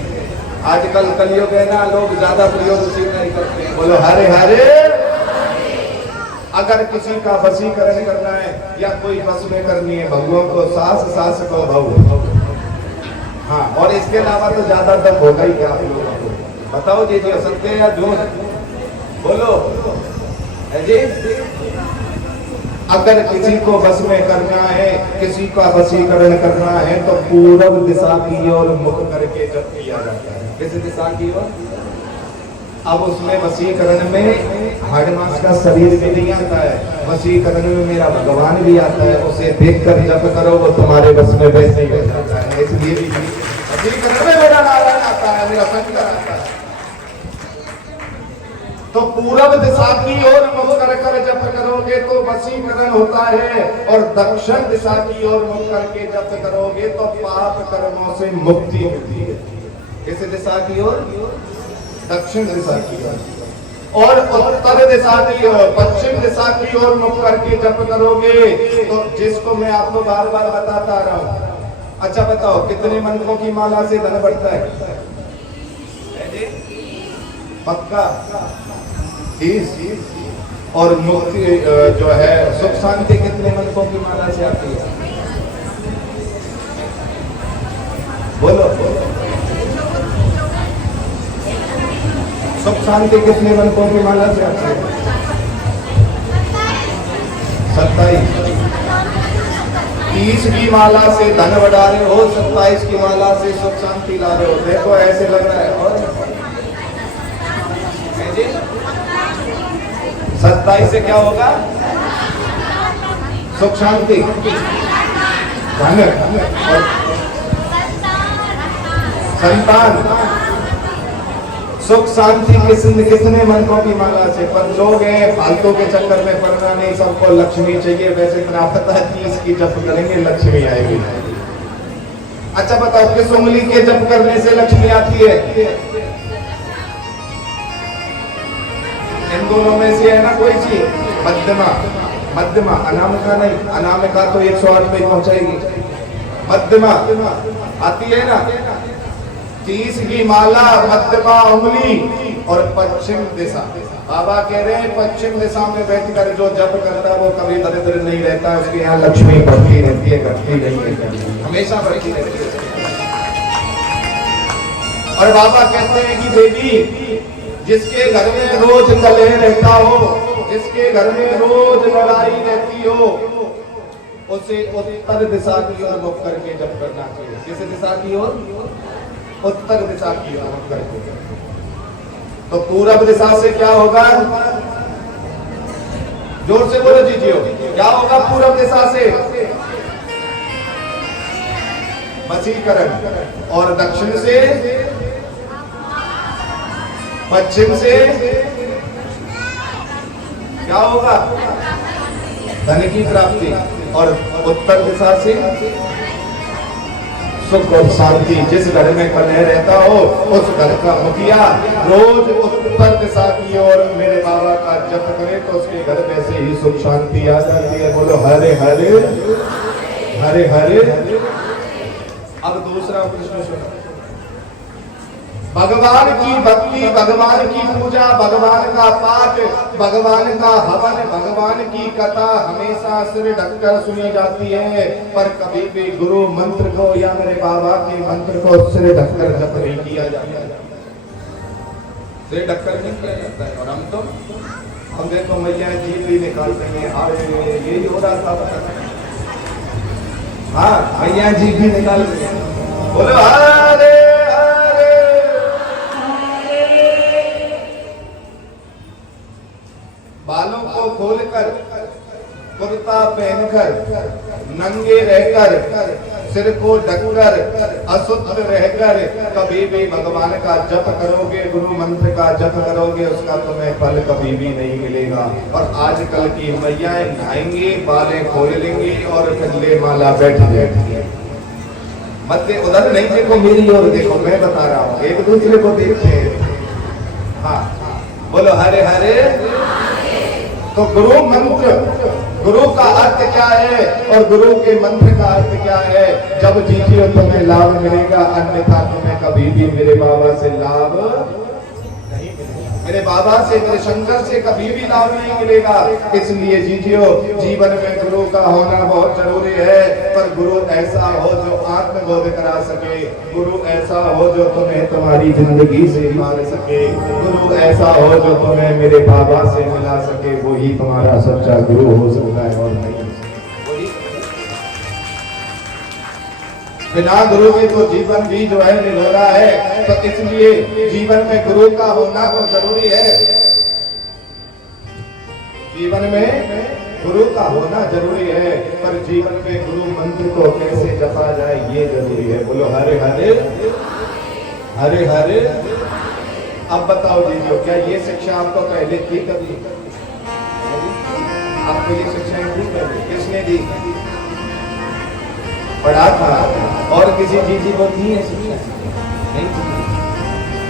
आजकल कलयुग है ना, लोग ज्यादा प्रयोग उसी नहीं करते हैं। बोलो हरे हरे। अगर किसी का वशीकरण करना है या कोई बस में करनी है, बहुओं को सास, सास को बहू, हाँ, और इसके अलावा तो ज्यादा दम होगा ही क्या आप लोगों को। बताओ जी जी, सत्य है या झूठ? बोलो जी। अगर किसी को बस में करना है, किसी का वशीकरण करना है तो पूरब दिशा की ओर मुख करके जप किया जाता है। किस दिशा की ओर? अब उसमें वशीकरण में हाड़ मास का शरीर भी नहीं आता है, वशीकरण में मेरा भगवान भी आता है, उसे देखकर जप करो, वो तुम्हारे बस में वैसे ही हो जाता है। इसलिए भी वशीकरण में मेरा नारायण आता है, मेरा शंकर आता है। तो पूरब दिशा की ओर मुख कर जप करोगे तो वशीकरण होता है, और दक्षिण दिशा की ओर मुख करके जप करोगे तो पाप कर्मों से मुक्ति मिलती है। किस दिशा की ओर? दक्षिण दिशा की ओर। और उत्तर दिशा की ओर, पश्चिम दिशा की ओर मुख करके जप करोगे तो, जिसको मैं आपको बार बार बताता आ रहा हूं। अच्छा बताओ, कितने मनकों की माला से धन बढ़ता है? पक्का 30। और मुक्ति जो है सुख शांति कितने मनकों की माला से आती है? बोलो बोलो। सुख शांति कितने मनकों की माला से आती है? 27। 30 की माला से धन बढ़ा रहे हो, 27 की माला से सुख शांति ला रहे हो। देखो ऐसे लग रहा है। और 27 से क्या होगा? सुख शांति, धन, संतान। सुख शांति कितने मनकों की माला से? पर लोग हैं फालतू के चक्कर में पड़ना नहीं, सबको लक्ष्मी चाहिए। वैसे इतना पता है 30 की जप करेंगे लक्ष्मी आएगी। अच्छा बताओ, किस उंगली के जप करने से लक्ष्मी आती है? इन दोनों में से है ना कोई चीज? मध्यमा। मध्यमा, अनामिका नहीं, अनामिका तो 108 पे पहुंचाएगी। मध्यमा आती है ना? 30 की माला, मध्यमा उंगली और पश्चिम दिशा। बाबा कह रहे हैं पश्चिम दिशा में बैठकर जो जप करता है वो कभी दरिद्र नहीं रहता, उसके यहाँ लक्ष्मी बढ़ती रहती है, घटती नहीं है, हमेशा बढ़ती रहती है। और बाबा कहते हैं कि देवी, जिसके घर में रोज कलह रहता हो, जिसके घर में रोज लड़ाई रहती हो, उसे उत्तर दिशा की ओर मुख करके जप करना चाहिए। किस दिशा की ओर? उत्तर दिशा की ओर मुख करके। तो पूरब दिशा से क्या होगा? जोर से बोलो जीजियो, क्या होगा पूरब दिशा से? वशीकरण। और दक्षिण से, पश्चिम से क्या होगा? धन की प्राप्ति। और उत्तर दिशा से सुख और शांति। जिस घर में कलह रहता हो उस घर का मुखिया रोज उत्तर दिशा की ओर मेरे बाबा का जप करे तो उसके घर में से ही सुख शांति आ जाती है। बोलो हरे हरे हरे हरे। अब दूसरा प्रश्न सुनो। भगवान की भक्ति, भगवान की पूजा, भगवान का पाठ, भगवान का हवन, भगवान की कथा हमेशा सिर ढककर सुनी जाती है, पर कभी भी गुरु मंत्र को या मेरे बाबा के मंत्र को सिर ढककर जप नहीं किया जाता। सिर ढककर नहीं किया जाता है। और हम देखो मैया जी भी निकालते हैं। अरे यही हो रहा था। हाँ, मैया जी भी निकालते हैं। बोलो हरे बालों को खोलकर, कुर्ता पहनकर, नंगे रहकर, सिर को ढककर, अशुद्ध रहकर कभी भी भगवान का जप करोगे, गुरु मंत्र का जप करोगे, उसका तुम्हें फल कभी भी नहीं मिलेगा। और आजकल की मैयाएं नहाएंगी, बालें खोल लेंगी और फिर माला बैठ जाएगी। मत उधर नहीं देखो, मेरी ओर देखो, मैं बता रहा हूँ, एक दूसरे को देखते हैं। हाँ, बोलो हरे हरे। तो गुरु मंत्र, गुरु का अर्थ क्या है और गुरु के मंत्र का अर्थ क्या है? जब जीजिए तुम्हें लाभ मिलेगा, अन्यथा तुम्हें कभी भी मेरे बाबा से लाभ नहीं मिलेगा। मेरे बाबा से, मेरे शंकर से कभी भी लाभ नहीं मिलेगा। इसलिए जीजियो, जीवन में गुरु का होना बहुत जरूरी है, पर गुरु ऐसा हो जो आत्मबोध करा सके, गुरु ऐसा हो जो तुम्हें तुम्हारी जिंदगी से मार सके, गुरु ऐसा हो जो तुम्हें मेरे बाबा से मिला सके। वही तुम्हारा सच्चा गुरु हो सकता है और नहीं। बिना गुरु के तो जीवन भी जो है निरोड़ा है। तो इसलिए जीवन में गुरु का होना तो जरूरी है। जीवन में गुरु का होना जरूरी है, पर जीवन में गुरु मंत्र को कैसे जपा जाए ये जरूरी है। बोलो हरे हरे हरे हरे। अब बताओ दीजिए, क्या ये शिक्षा आपको पहले थी कभी? आपको ये शिक्षा थी पहले? किसने दी? पढ़ा था। और किसी जीजी को थी है शिक्षा? नहीं थी।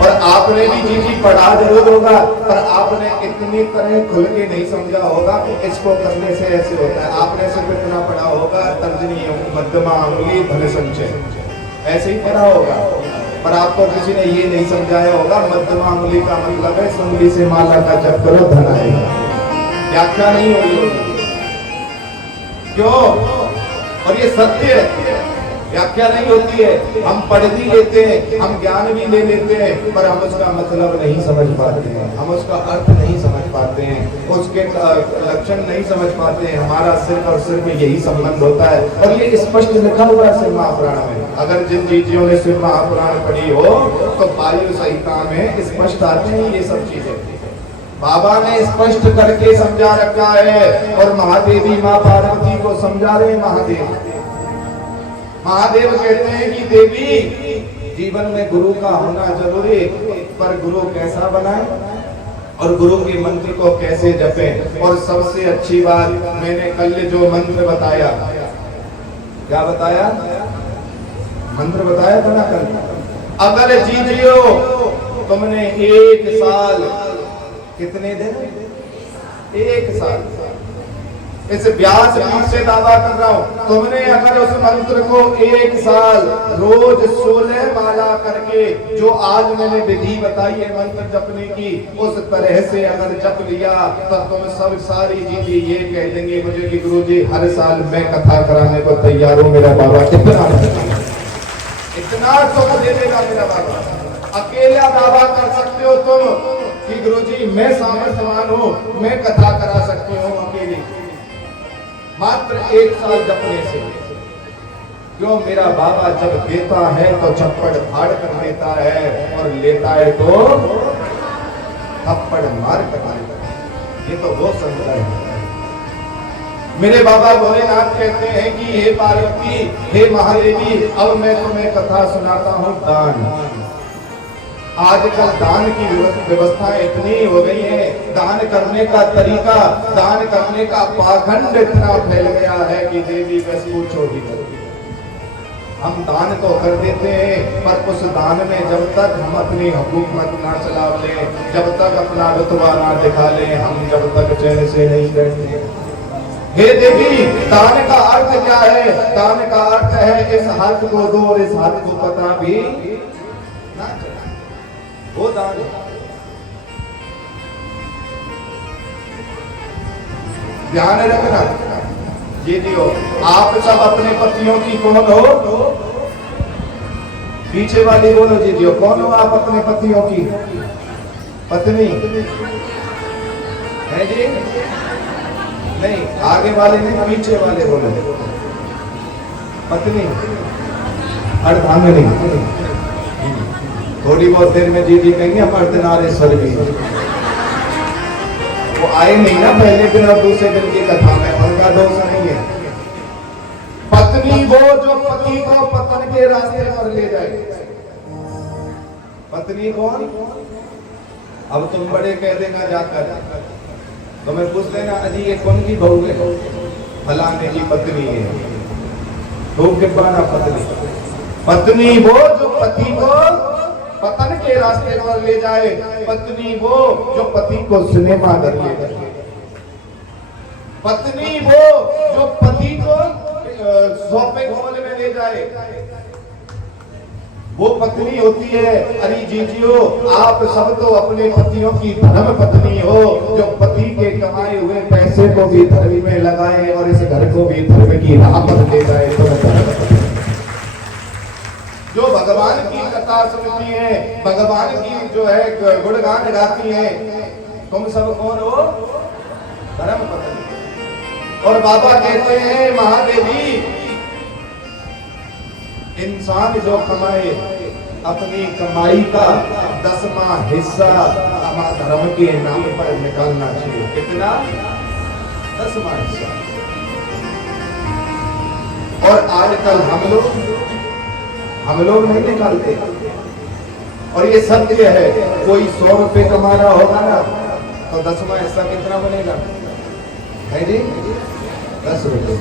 और आपने भी जीजी पढ़ा जरूर होगा, पर आपने इतनी तरह खुल के नहीं समझा होगा कि इसको करने से ऐसे होता है। आपने सिर्फ इतना पढ़ा होगा, तर्जनी, मध्यमा अंगुली, धन संचय, ऐसे ही पढ़ा होगा, पर आपको किसी ने ये नहीं समझाया होगा मध्यमा अंगुली का मतलब है इस उंगली से माला का जप करो, धन आएगा। व्याख्या नहीं होगी। क्यों? और ये सत्य है, व्याख्या नहीं होती है। हम पढ़ भी लेते हैं, हम ज्ञान भी ले लेते हैं, पर हम उसका मतलब नहीं समझ पाते हैं, हम उसका अर्थ नहीं समझ पाते हैं, उसके लक्षण नहीं समझ पाते हैं। हमारा सिर्फ और सिर्फ यही संबंध होता है। और ये स्पष्ट लिखा हुआ है शिव महापुराण में। अगर जिन जीजियों ने शिव महापुराण पढ़ी हो तो वायु संहिता में स्पष्ट आते हैं ये सब चीजें। बाबा ने स्पष्ट करके समझा रखा है। और महादेवी माँ पार्वती को समझा रहे महादेव। महादेव कहते हैं कि देवी, जीवन में गुरु का होना जरूरी, पर गुरु कैसा बनाए और गुरु के मंत्र को कैसे जपें। और सबसे अच्छी बात, मैंने कल जो मंत्र बताया, क्या बताया? मंत्र बताया था ना कल। अगर जीजियो तुमने 1 साल, कितने दिन? 1 साल। इस व्यास पीठ से दावा कर रहा हूं, तुमने अगर उस मंत्र को 1 साल रोज 16 माला करके, जो आज मैंने विधि बताई है मंत्र जपने की, उस तरह से अगर जप लिया तो तुम सब सारी जीजी ये कह देंगे मुझे कि गुरुजी हर साल मैं कथा कराने को तैयार हूं। मेरा बाबा इतना सुख दे देगा मेरा बाबा। अकेला दावा कर सकते हो तुम कि गुरुजी मैं सामर्थ्यवान हूं, मैं कथा करा सकती हूँ अकेली। मात्र 1 साल जपने से। क्यों? मेरा बाबा जब देता है तो चप्पड़ फाड़ कर देता है और लेता है तो थप्पड़ मार कर देता है। ये तो वो संत है। मेरे बाबा भोलेनाथ कहते हैं कि हे पार्वती, हे महादेवी, अब मैं तुम्हें कथा सुनाता हूँ दान। आजकल दान की व्यवस्था इतनी हो गई है, दान करने का तरीका, दान करने का पाखंड इतना फैल गया है कि देवी बस पूछो ही नहीं। हम दान तो कर देते हैं, पर उस दान में जब तक हम अपनी हुकूमत ना चला ले, जब तक अपना रुतबा ना दिखा ले, हम जब तक चैन से नहीं बैठते। हे देवी, दान का अर्थ क्या है? दान का अर्थ है इस हाथ को दो और इस हाथ को पता भी ना चले, वो दान। ध्यान रखना ये दियो। आप सब अपने पतियों की कौन हो? पीछे वाली बोलो जी दियो, कौन हो आप अपने पतियों की पत्नी है जी? नहीं, आगे वाले नहीं, पीछे वाले बोलो पत्नी अर्धांगिनी। थोड़ी बहुत देर में जी कहेंगे हम अर्धनारेश्वर भी। वो आए नहीं ना पहले दिन और दूसरे दिन की कथा में, उनका दोष नहीं है। पत्नी वो जो पति को पतन के रास्ते पर ले जाए। पत्नी कौन? अब तुम बड़े कह देना जाकर, तो मैं पूछ लेना अजी ये कौन की बहू है? फलाने की पत्नी है। खूब के पाना पत्नी। पत्नी वो जो पति को पतन के रास्ते पर ले जाए। पत्नी वो जो पति को सिनेमा घर ले जाए। पत्नी वो जो पति को शॉपिंग मॉल में ले जाए, वो पत्नी होती है। अरे जीजियो, आप सब तो अपने पतियों की धर्म पत्नी हो, जो पति के कमाए हुए पैसे को भी धर्म में लगाए और इस घर को भी धर्म की राह पर ले जाए। तो जो भगवान की कथा सुनती है, भगवान की जो है गुणगान गाती है, तुम सब कौन हो? धर्म पत्नी। और बाबा कहते हैं महादेवी, इंसान जो कमाए अपनी कमाई का 10वां हिस्सा हमारे धर्म के नाम पर निकालना चाहिए। कितना? 10वां हिस्सा। और आजकल हम लोग नहीं निकालते। और ये सत्य है, कोई 100 रुपए कमा रहा होगा ना, तो 10वां हिस्सा कितना बनेगा? है जी 10 रुपए।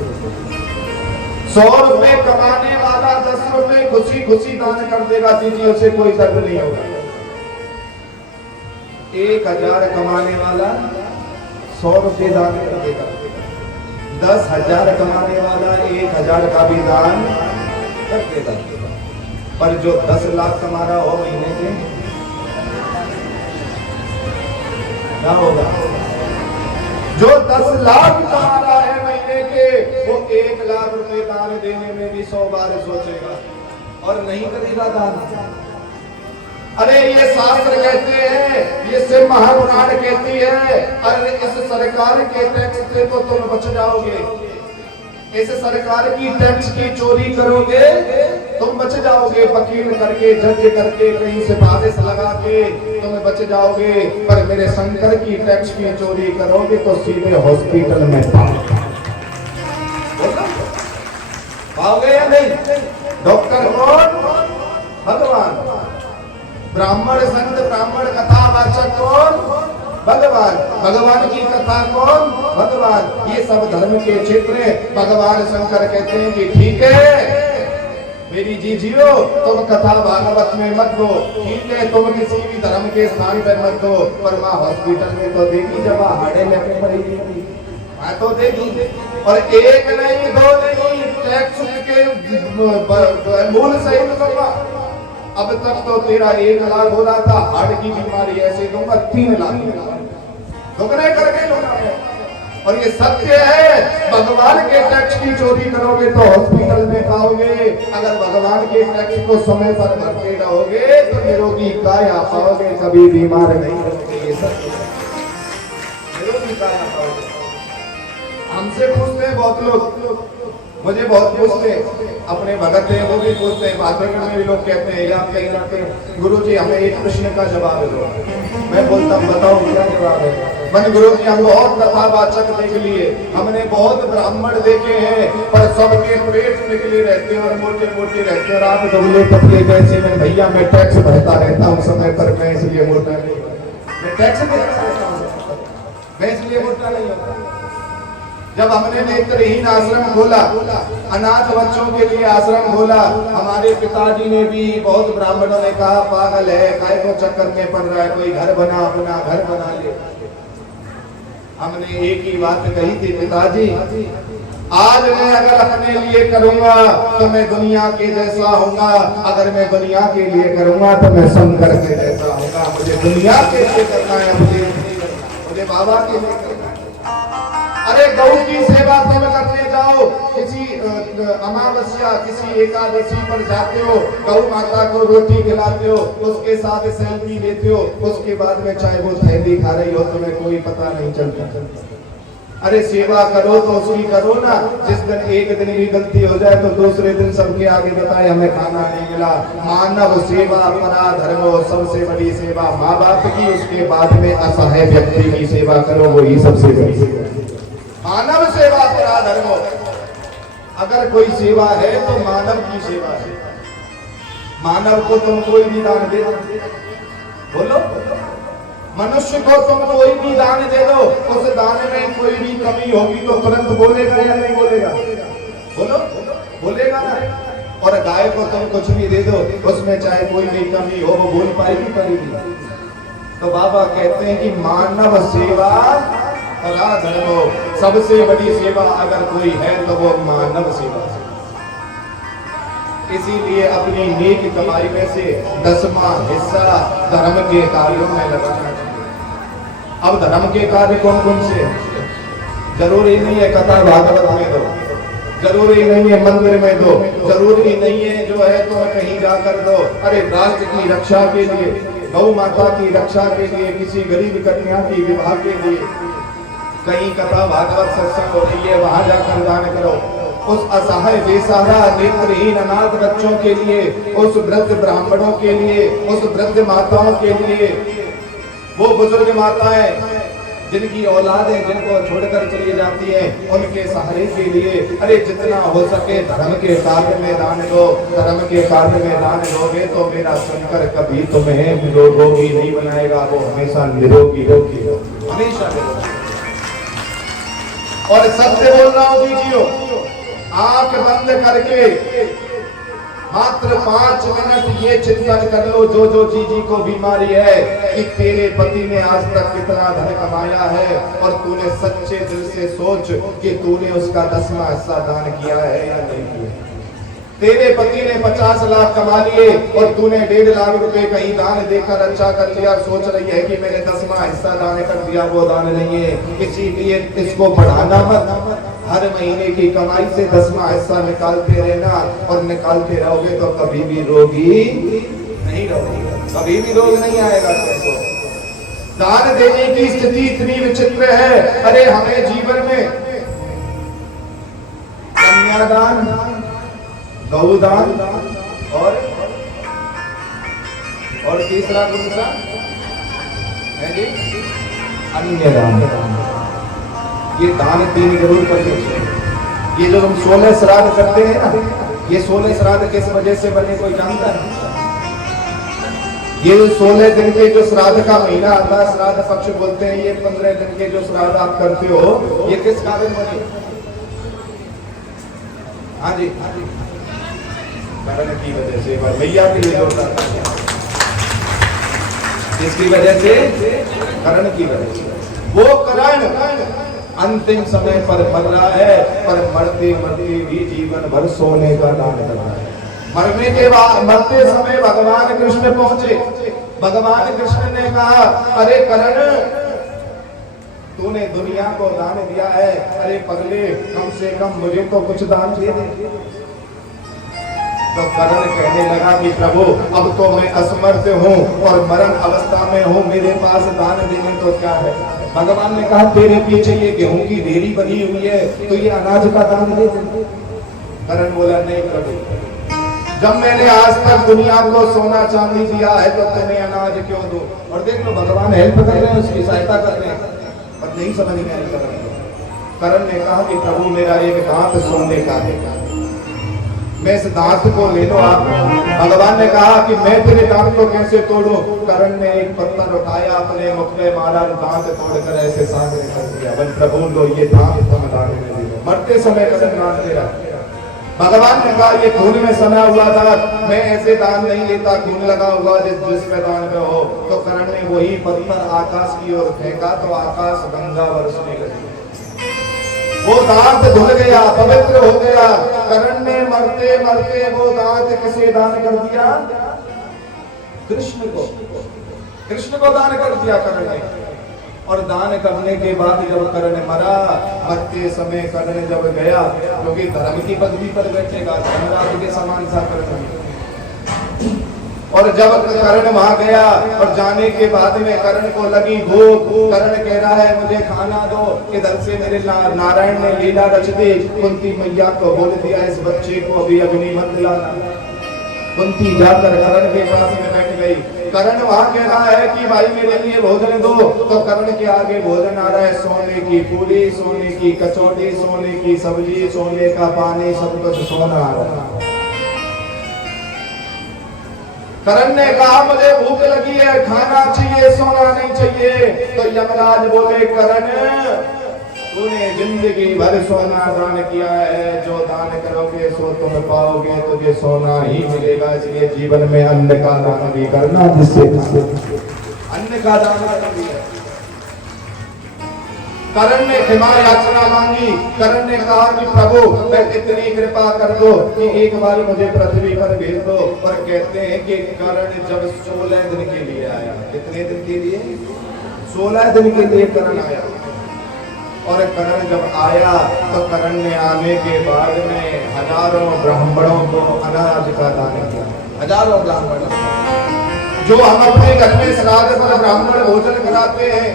100 रुपए कमाने वाला 10 रुपए खुशी खुशी दान कर देगा, दीजिए उसे कोई दर्द नहीं होगा। 1000 कमाने वाला 100 रुपए दान कर देगा। 10,000 कमाने वाला 1000 का भी दान कर देगा। पर जो 10 लाख कमा रहा हो महीने के, क्या होगा? जो 10 लाख कमा रहा है महीने के, वो 1 लाख रुपए दान देने में भी 100 बार सोचेगा और नहीं करेगा दान। अरे ये शास्त्र कहते हैं, ये शिव महापुराण कहती है, अरे इस सरकार के टैक्स से तो तुम बच जाओगे। इस सरकार की टैक्स की चोरी करोगे तुम बच जाओगे, वकील करके, जज करके, कहीं सिफारिश लगा के तुम बच जाओगे। पर मेरे शंकर की टैक्स की चोरी करोगे तो सीधे हॉस्पिटल में पाओगे या नहीं? डॉक्टर कौन? भगवान। ब्राह्मण संत, ब्राह्मण कथा वाचक कौन? भगवान। भगवान की कथा कौन? भगवान। ये सब धर्म के क्षेत्र में भगवान शंकर कहते हैं कि ठीक है मेरी जीजियो, तुम कथा भागवत में मत दो, ठीक है तुम किसी भी धर्म के स्थान पर मत दो, पर माँ हॉस्पिटल में तो देगी जब हाड़े लेके मरेगी, मैं तो देगी। और 1 नहीं 2 नहीं, टैक्स के मूल सहित दूंगा। अब तक तो तेरा 1 लाख हो रहा था, हार्ट की बीमारी ऐसे दूंगा 3 लाख दुगने करके लूंगा। और ये सत्य है, भगवान के टैक्स की चोरी करोगे तो हॉस्पिटल में खाओगे, अगर भगवान के टैक्स को समय पर भरते रहोगे तो निरोगी काया पाओगे, कभी बीमार नहीं होगे। ये सत्य है, निरोगी काया पाओगे। हमसे पूछते हैं बहुत लोग, मुझे बहुत पूछते हैं, अपने भगत हैं वो भी पूछते हैं, भाद्रगढ़ में भी लोग कहते हैं, आप कहीं जाते हैं गुरु जी हमें एक प्रश्न का जवाब दो। मैं बोलता हूँ बताओ क्या जवाब है। मन गुरु जी हम बहुत कथावाचक देख लिए, हमने बहुत ब्राह्मण देखे हैं, पर सबके पेट निकले रहते हैं और मोटे मोटे रहते हैं, और आप दुबले पतले कैसे में भैया मैं टैक्स भरता रहता हूँ समय पर, मैं इसलिए मोटा नहीं, मैं टैक्स देता रहता हूँ, मैं इसलिए मोटा नहीं होता। जब हमने नेत्रहीन आश्रम खोला, अनाथ बच्चों के लिए आश्रम खोला, हमारे पिताजी ने भी, बहुत ब्राह्मणों ने कहा पागल है, काय को चक्कर में पड़ रहा है, कोई घर बना, अपना घर बना ले। हमने एक ही बात कही थी, पिताजी आज मैं अगर अपने लिए करूंगा तो मैं दुनिया के जैसा होऊंगा, अगर मैं दुनिया के लिए करूंगा तो मैं शंकर के जैसा होऊंगा। मुझे दुनिया के लिए करना है, मुझे बाबा के लिए करना है। अरे गौ की सेवा तुम करने जाओ, किसी अमावस्या किसी एकादशी पर जाते हो, गौ माता को रोटी खिलाते हो, उसके साथ सेल्फी लेते हो, उसके बाद में चाहे वो थैली खा रही हो तुम्हें कोई पता नहीं चलता। अरे सेवा करो तो उसकी करो ना, जिस दिन एक दिन भी गलती हो जाए तो दूसरे दिन सबके आगे बताए हमें खाना नहीं मिला। मानव सेवा परा धर्मो, सबसे बड़ी सेवा माँ बाप की, उसके बाद में असहाय व्यक्ति की सेवा करो, वही सबसे बड़ी सेवा। मानव सेवा परा धर्मो, अगर कोई सेवा है तो मानव की सेवा है। मानव को तुम कोई भी दान दे दो, बोलो मनुष्य को तुम कोई भी दान दे दो, उस दान में कोई भी कमी होगी तो तुरंत बोलेगा या नहीं बोलेगा, बोलो बोलेगा ना। और गाय को तुम कुछ भी दे दो, उसमें चाहे कोई भी कमी हो वो बोल पाएगी पड़ेगी। तो बाबा कहते हैं कि मानव सेवा परा धर्मो, सबसे बड़ी सेवा अगर कोई है तो वो मानव सेवा है। इसीलिए अपनी नेक कमाई में से 10वां हिस्सा धर्म के कार्यों में लगाना चाहिए। अब धर्म के कार्य कौन कौन से हैं? जरूरी नहीं है कथा भागवत में दो, जरूरी नहीं है मंदिर में दो, जरूरी नहीं है जो है तो कहीं जाकर दो। अरे राष्ट्र की रक्षा के लिए, गौ माता की रक्षा के लिए, किसी गरीब कन्या की विवाह के लिए, कहीं कथा भागवत सत्संग हो रही है वहां जाकर दान करो। उस असहाय बेसहारा नेत्रहीन अनाथ बच्चों के लिए, उस वृद्ध ब्राह्मणों के लिए, उस वृद्ध माताओं के लिए, वो बुजुर्ग माताएं जिनकी औलादें जिनको छोड़कर चली जाती है, उनके सहारे के लिए अरे जितना हो सके धर्म के कार्य में दान दो। धर्म के कार्य में दान दोगे तो मेरा शंकर कभी तुम्हें रोगी नहीं बनाएगा, वो हमेशा निरोगी होगी, हमेशा निरोगी। और सत्य बोल रहा हूं दीजियो, आंख बंद करके मात्र 5 मिनट ये चिंतन कर लो, जो जीजी को बीमारी है कि तेरे पति ने आज तक कितना धन कमाया है, और तूने सच्चे दिल से सोच कि तूने उसका 10वां हिस्सा दान किया है या नहीं किया। तेरे पति ने 50 लाख कमा लिए और तूने 1.5 लाख रुपए कहीं दान देकर अच्छा कर लिया, सोच रही है कि मैंने 10वां हिस्सा दान कर दिया, वो दान नहीं है। इसीलिए इसको बढ़ाना मत, हर महीने की कमाई से 10वां हिस्सा निकालते रहना, और निकालते रहोगे तो कभी भी रोगी नहीं रहोगे, कभी भी रोग नहीं आएगा तुमको। दान देने की स्थिति इतनी विचित्र है। अरे हमें जीवन में कन्यादान, गौदान और तीसरा कौन सा है जी? अन्य दान। ये दान 3 जरूर करने चाहिए। ये जो हम 16 श्राद्ध करते हैं ना, ये 16 श्राद्ध किस वजह से बने कोई जानता है? ये 16 दिन के जो श्राद्ध का महीना आता है, श्राद्ध पक्ष बोलते हैं, ये 15 दिन के जो श्राद्ध आप करते हो, ये किस कारण बने? हाँ जी, करण की वजह से, भैया के लिए जोरदार, इसकी वजह से, करण की वजह से। वो करण अंतिम समय पर मर रहा है, पर मरते मरते भी जीवन भर सोने का दान कर रहा है। मरने के बाद, मरते समय भगवान कृष्ण पहुंचे। भगवान कृष्ण ने कहा, अरे करण तूने दुनिया को दान दिया है, अरे पगले कम से कम मुझे तो कुछ दान दे दे। तो करण कहने लगा कि प्रभु अब तो मैं असमर्थ हूँ और मरण अवस्था में हूँ, मेरे पास दान देने तो क्या है। भगवान ने कहा तेरे पीछे ये गेहूं की ढेरी बनी हुई है, तो ये अनाज का दान दे दे। करण बोला नहीं प्रभु, जब मैंने आज तक दुनिया को सोना चांदी दिया है तो तुम्हें अनाज क्यों दूं। और देख लो भगवान हेल्प कर रहे हैं, उसकी सहायता कर रहे हैं, पर नहीं समझ में आई करण को। करण ने कहा कि प्रभु मेरा एक दांत सोने का है, मैं इस दांत को ले लो आप। भगवान ने कहा कि मैं तेरे दांत को कैसे तोड़ूं। करण ने एक पत्थर उठाया, अपने मुख में मारा, दांत तोड़कर ऐसे सामने कर दिया। बन प्रभु लो ये दांत तुम दान में दे दो। मरते समय करण दान दे रहा। भगवान ने कहा ये खून में सना हुआ था, मैं ऐसे दान नहीं लेता, खून लगा हुआ जिस मैदान में हो। तो करण ने वही पत्थर आकाश की ओर फेंका तो आकाश गंगा बरसने लगी, वो दांत धुल गया, पवित्र हो गया। करण ने मरते मरते वो दांत किसे दान कर दिया? कृष्ण को। कृष्ण को दान कर दिया करण ने। और दान करने के बाद जब कर्ण मरा, मरते समय कर्ण जब गया, क्योंकि धर्म की पदवी पर बैठेगा, धर्मराज के समान सा कर्ण। और जब कर्ण वहां गया और जाने के बाद में कर्ण को लगी भूख, कर्ण कह रहा है मुझे खाना दो। इधर से मेरे नारायण ने लीला रच दी, कुंती मैया को बोल दिया इस बच्चे को अभी अग्नि मत दिलाना। कुंती जाकर कर्ण के पास में बैठ गई। कर्ण वहां कह रहा है कि भाई मेरे लिए भोजन दो, तो कर्ण के आगे भोजन आ रहा है, सोने की पूरी, सोने की कचौड़ी, सोने की सब्जी, सोने का पानी, सब कुछ सोना आ रहा है। कर्ण ने कहा मुझे भूख लगी है, खाना चाहिए, सोना नहीं चाहिए। तो यमराज बोले कर्ण तूने जिंदगी भर सोना दान किया है, जो दान करोगे सो तुम पाओगे, तुझे सोना ही मिलेगा। इसलिए जीवन में अन्न का दान भी करना, जिससे अन्न का दान कर दिया। कर्ण ने क्षमा याचना मांगी। कर्ण ने कहा कि प्रभु मैं इतनी कृपा कर दो कि एक बार मुझे पृथ्वी पर भेज दो। पर कहते हैं कि कर्ण जब 16 दिन के लिए आया, कितने दिन के लिए? 16 दिन के लिए कर्ण आया। और कर्ण जब आया तो कर्ण ने आने के बाद में हजारों ब्राह्मणों को अनाज का दान किया। हजारों ब्राह्मण, जो हम अपने घर में श्राद्ध पर ब्राह्मण भोजन कराते हैं,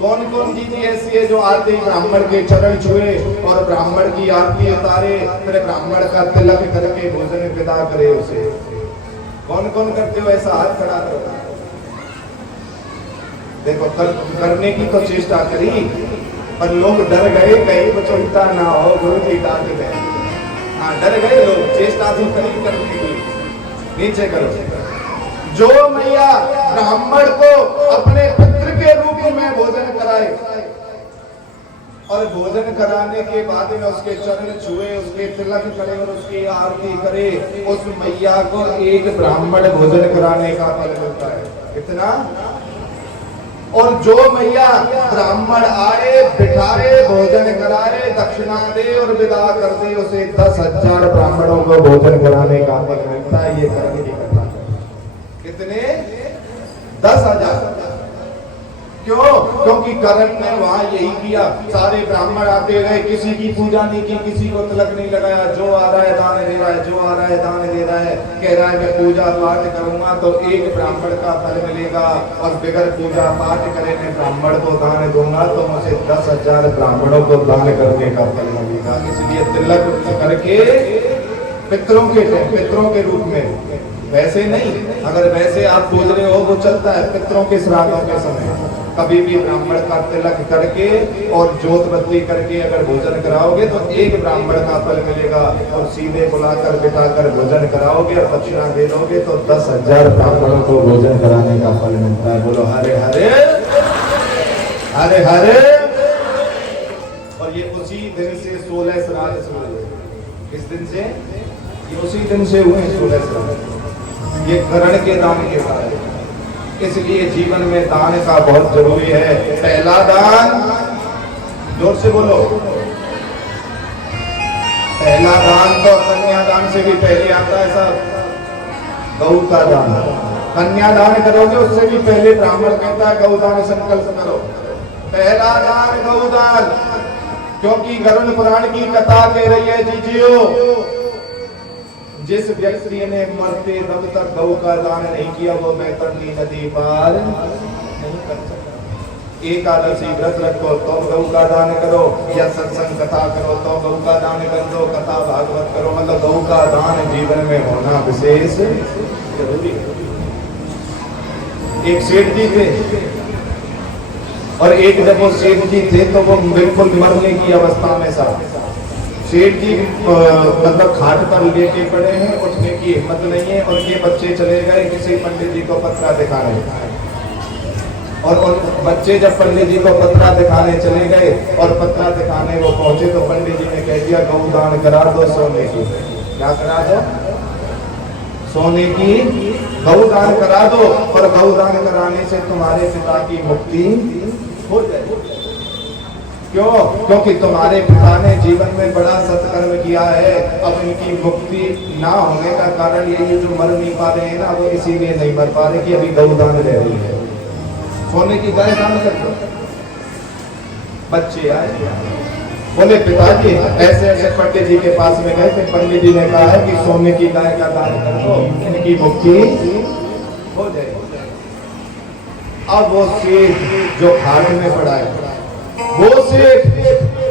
कौन कौन चीज ऐसी है जो आते ही ब्राह्मण के चरण छुए और ब्राह्मण की आरती उतारे, फिर ब्राह्मण का तिलक करके भोजन विदा करे उसे? कौन कौन करते हो? ऐसा हाथ खड़ा करो। देखो करने की तो चेष्टा करी, पर लोग डर गए, कहीं कुछ उल्टा ना हो, गुरु जी डांट गए। हाँ डर गए लोग, चेष्टा तो करी करने की, नीचे करो। जो मैया ब्राह्मण को अपने पुत्र के रूप में भोजन कराए और भोजन कराने के बाद में उसके चरण छुए, उसके तिलक करे और उसकी आरती करे, उस मैया को एक ब्राह्मण भोजन कराने का फल मिलता है। कितना? और जो मैया ब्राह्मण आए, बिठाए, भोजन कराए, दक्षिणा दे और विदा कर दे, उसे 10,000 ब्राह्मणों को भोजन कराने का फल मिलता है। ये करने की कथा। कितने? 10,000। क्यों? क्योंकि कर्ण ने वहां यही किया, सारे ब्राह्मण आते रहे, किसी की पूजा नहीं की, किसी को तिलक नहीं लगाया, जो आ रहा है दान दे रहा है, जो आ रहा है दान दे रहा है। कह रहा है मैं पूजा पाठ करूंगा तो एक ब्राह्मण का फल मिलेगा, और बगैर पूजा पाठ करे मैं ब्राह्मण को दान दूंगा तो मुझे 10,000 ब्राह्मणों को दान करने का फल मिलेगा। इसलिए तिलक करके पितरों के रूप में, वैसे नहीं। अगर वैसे आप पूज रहे हो वो चलता है, पितरों के श्राद्धों के समय कभी भी ब्राह्मण का तिलक करके और जोत बत्ती करके अगर भोजन कराओगे तो एक ब्राह्मण का फल मिलेगा, और सीधे बुलाकर बिठाकर भोजन कराओगे और दक्षिणा दे दोगे तो 10,000 ब्राह्मणों को भोजन कराने का फल मिलता है। बोलो हरे हरे हरे हरे। और ये उसी दिन से 16 श्राद्ध शुरू हुए। किस दिन से? ये उसी दिन से हुए 16 श्राद्ध, ये कर्ण के दान के साथ। इसलिए जीवन में दान का बहुत जरूरी है। पहला दान, जोर से बोलो, पहला दान तो कन्यादान से भी पहले आता है साहब, गौ का दान। कन्यादान करोगे उससे भी पहले ब्राह्मण कहता है गौदान संकल्प करो। पहला दान गौदान, क्योंकि गरुड़ पुराण की कथा कह रही है जीजियो, जिस व्यक्ति ने मरते दम तक गौ का दान नहीं किया वो बैतरणी नदी पार नहीं कर सकता। एकादशी व्रत रखो तो गौ का दान करो, या सत्संग कथा करो तो गौ का दान कर दो, कथा भागवत करो, मतलब गौ का दान जीवन में होना विशेष जरूरी है। एक सेठ जी थे और एक जब वो सेठ जी थे तो वो बिल्कुल मरने की अवस्था में था। सेठ जी मतलब खाट पर लेटे पड़े हैं, उठने की हिम्मत नहीं है, और ये बच्चे चले गए किसी पंडित जी को पत्रा दिखाने, और उन बच्चे जब पंडित जी को पत्रा दिखाने चले गए और पत्रा दिखाने वो पहुंचे तो पंडित जी ने कह दिया गौ दान करा दो सोने की। क्या करा दो? सोने की गौ दान करा दो, और गौ दान कराने से तुम्हारे पिता की मुक्ति हो जाए। क्यों? क्योंकि तुम्हारे पिता ने जीवन में बड़ा सत्कर्म किया है। अब इनकी मुक्ति ना होने का कारण यही जो मर नहीं पा रहे हैं ना, वो इसीलिए नहीं मर पा रहे कि अभी गौ दान ले रही है। सोने की गाय दान कर दो। बच्चे आए बोले पिताजी ऐसे ऐसे पंडित जी के पास में गए थे, पंडित जी ने कहा है कि सोने की गाय का दान कर दो, इनकी मुक्ति हो जाए। अब वो सेठ जो खाने में पड़ा है, वो सेठ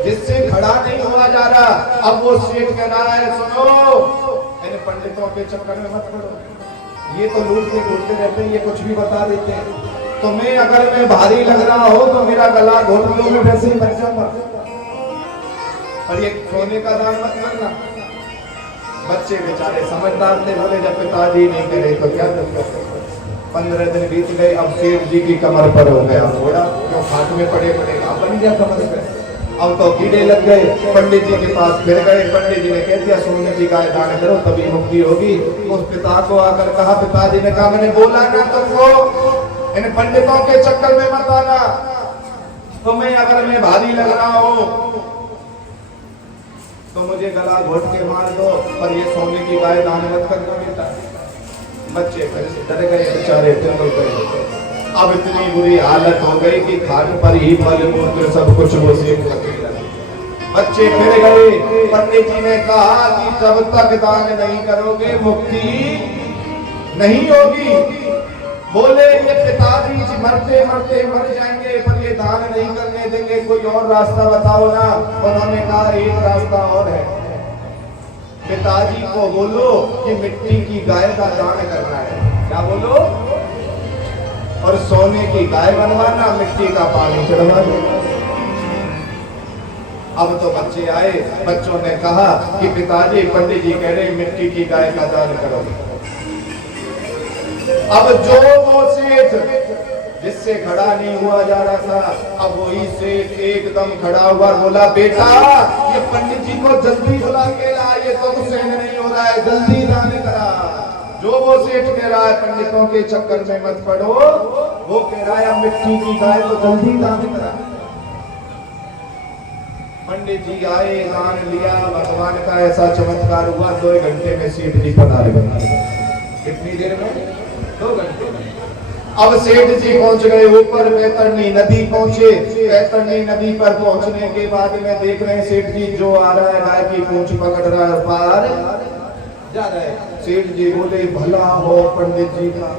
जिससे खड़ा नहीं हुआ जा रहा, अब वो सेठ कह रहा है सुनो, इन पंडितों के चक्कर में मत पड़ो, ये तो लूटते घूटते रहते हैं, ये कुछ भी बता देते हैं। तुम्हें अगर मैं भारी लग रहा हो तो मेरा गला घोट लो, मैं वैसे ही मर जाऊंगा, और ये सोने का दान मत करना। बच्चे बेचारे समझदार थे, बोले जब पिताजी नहीं करे तो क्या कर। 15 दिन बीत गए, अब सेठ जी की कमर पर हो गया थोड़ा, क्यों खाट में पड़े पड़े अब बन गया कमर पे, अब तो कीड़े लग गए। पंडित जी के पास फिर गए, पंडित जी ने कह दिया सोने की गाय दान करो तभी मुक्ति होगी। उस पिता को आकर कहा, पिताजी ने कहा मैंने बोला ना तुमको इन पंडितों के चक्कर में मत आना, तुम्हें अगर मैं भारी लग रहा हूं तो मुझे गला घोट के मार दो, पर ये सोने की गाय दान मत करना बेटा। बच्चे डर गए बेचारे, तिल गए। अब इतनी बुरी हालत हो गई कि खाट पर ही मल मूत्र सब कुछ वो सेठ करने लगे। बच्चे फिर गए, पंडित जी ने कहा कि जब तक दान नहीं करोगे मुक्ति नहीं होगी। बोले ये पिताजी मरते मरते मर जाएंगे, पर ये दान नहीं करने देंगे, कोई और रास्ता बताओ ना। उन्होंने कहा एक रास्ता और है, पिताजी को बोलो कि मिट्टी की गाय का दान करना है। क्या बोलो? और सोने की गाय बनवाना, मिट्टी का पानी चढ़वा देना। अब तो बच्चे आए, बच्चों ने कहा कि पिताजी पंडित जी कह रहे मिट्टी की गाय का दान करो। अब जो वो सेठ जिससे खड़ा नहीं हुआ जा रहा था, अब वही सेठ एकदम खड़ा हुआ, बोला बेटा ये पंडित जी को जल्दी बुला के ला, ये तो सहन नहीं हो रहा है, जल्दी दान करा। जो वो सेठ कह रहा है पंडितों के चक्कर में मत पड़ो, वो कह रहा है मिट्टी की गाय तो जल्दी दान करा। पंडित जी आए, दान लिया, भगवान का ऐसा चमत्कार हुआ, 2 घंटे में सेठ जी पधार गए। कितनी देर में? 2 घंटे में। अब सेठ जी पहुंच गए ऊपर, बैतरणी नदी पहुंचे। बैतरणी नदी पर पहुंचने के बाद में देख रहे हैं सेठ जी जो आ रहा है गाय की पूंछ पकड़ रहा है, पार जा रहा है। सेठ जी बोले भला हो पंडित जी का,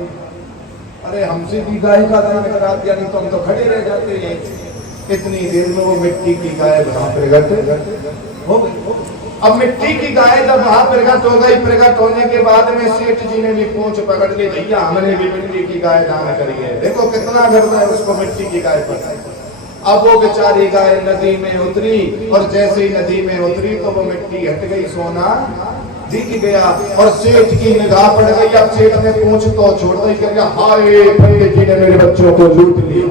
अरे हमसे भी गाय का दान करा दिया, नहीं तो हम तो खड़े रह जाते हैं। इतनी देर में वो मिट्टी की गाय वहां प्रगट हो गई। अब मिट्टी की गाय जब वहां प्रगट हो गई, प्रगट होने के बाद में सेठ जी ने भी पूंछ पकड़ ली, भैया हमने भी मिट्टी की गाय दान करी है, देखो कितना गर्व है उसको मिट्टी की गाय पर। अब वो बेचारी गाय नदी में उतरी, और जैसे ही नदी में उतरी तो वो मिट्टी हट गई, सोना दिख गया, और सेठ की निगाह पड़ गई। अब सेठ ने पूंछ तो छोड़ दी, कह गया हाय पंडित जी ने मेरे बच्चों को लूट लिया।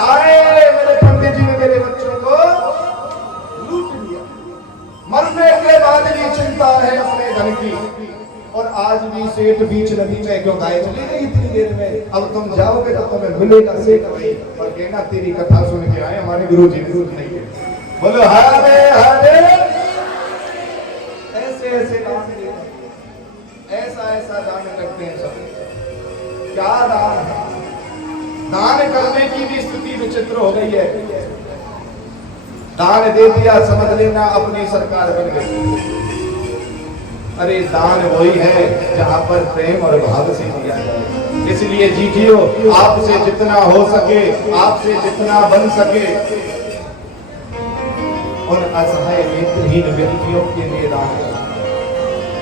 हाय मेरे पंडित जी ने मेरे बच्चों को लूट लिया। मरने के बाद भी चिंता है अपने धन की, और आज भी सेठ बीच नदी में क्यों गाय चली गई इतनी देर में। अब तुम जाओगे तो तुम्हें मिलेगा सेठ भाई, और कहना तेरी कथा सुन के आए हमारे गुरु जी ने नहीं है। बोलो हरे हरे। ऐसे ऐसे दान देते, ऐसा ऐसा दान करते हैं सब। क्या दान है? दान करने की भी स्थिति विचित्र हो गई है। दान दे दिया समझ लेना अपनी सरकार बन गई। अरे दान वही है जहां पर प्रेम और भाव से दिया जाए। इसलिए जीजियो, आपसे जितना हो सके, आपसे जितना बन सके, उन असहाय नेत्रहीन व्यक्तियों के लिए दान करो।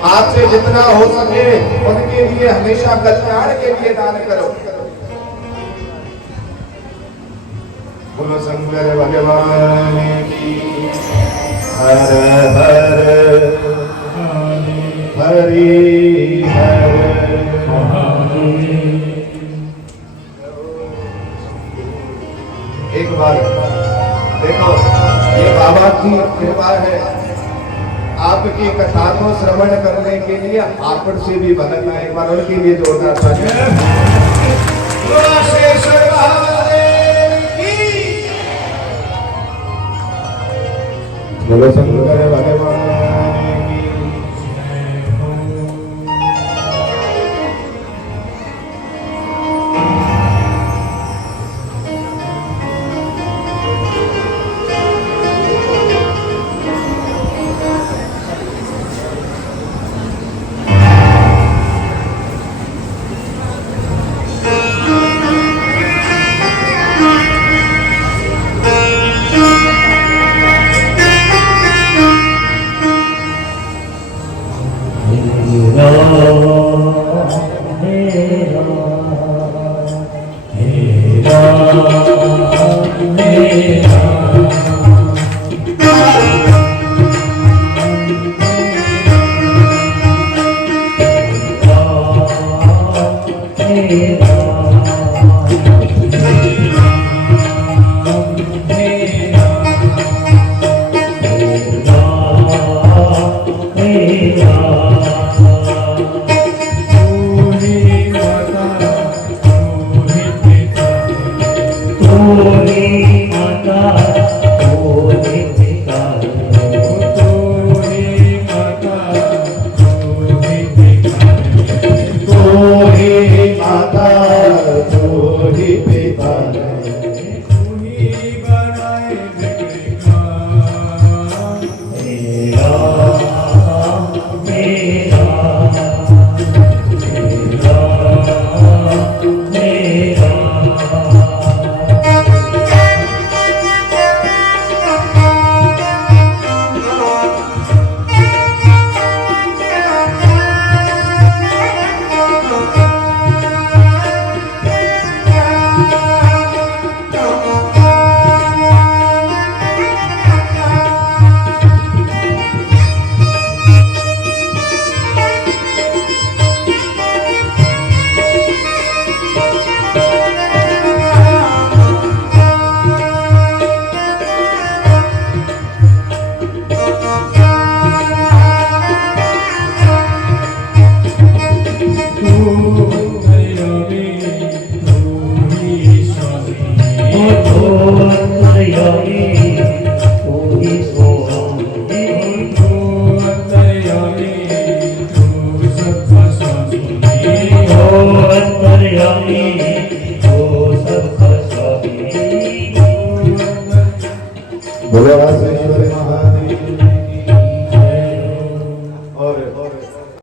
आपसे जितना हो सके उनके लिए हमेशा कल्याण के लिए दान करो। बोलो शंकर भगवान की। हर हर हरि हर। एक बार देखो, ये बाबा की कृपा है, आपकी कथा को श्रवण करने के लिए हापड़ से भी भगत है। एक बार उनके लिए जोरदार बोलो शंकर भगवान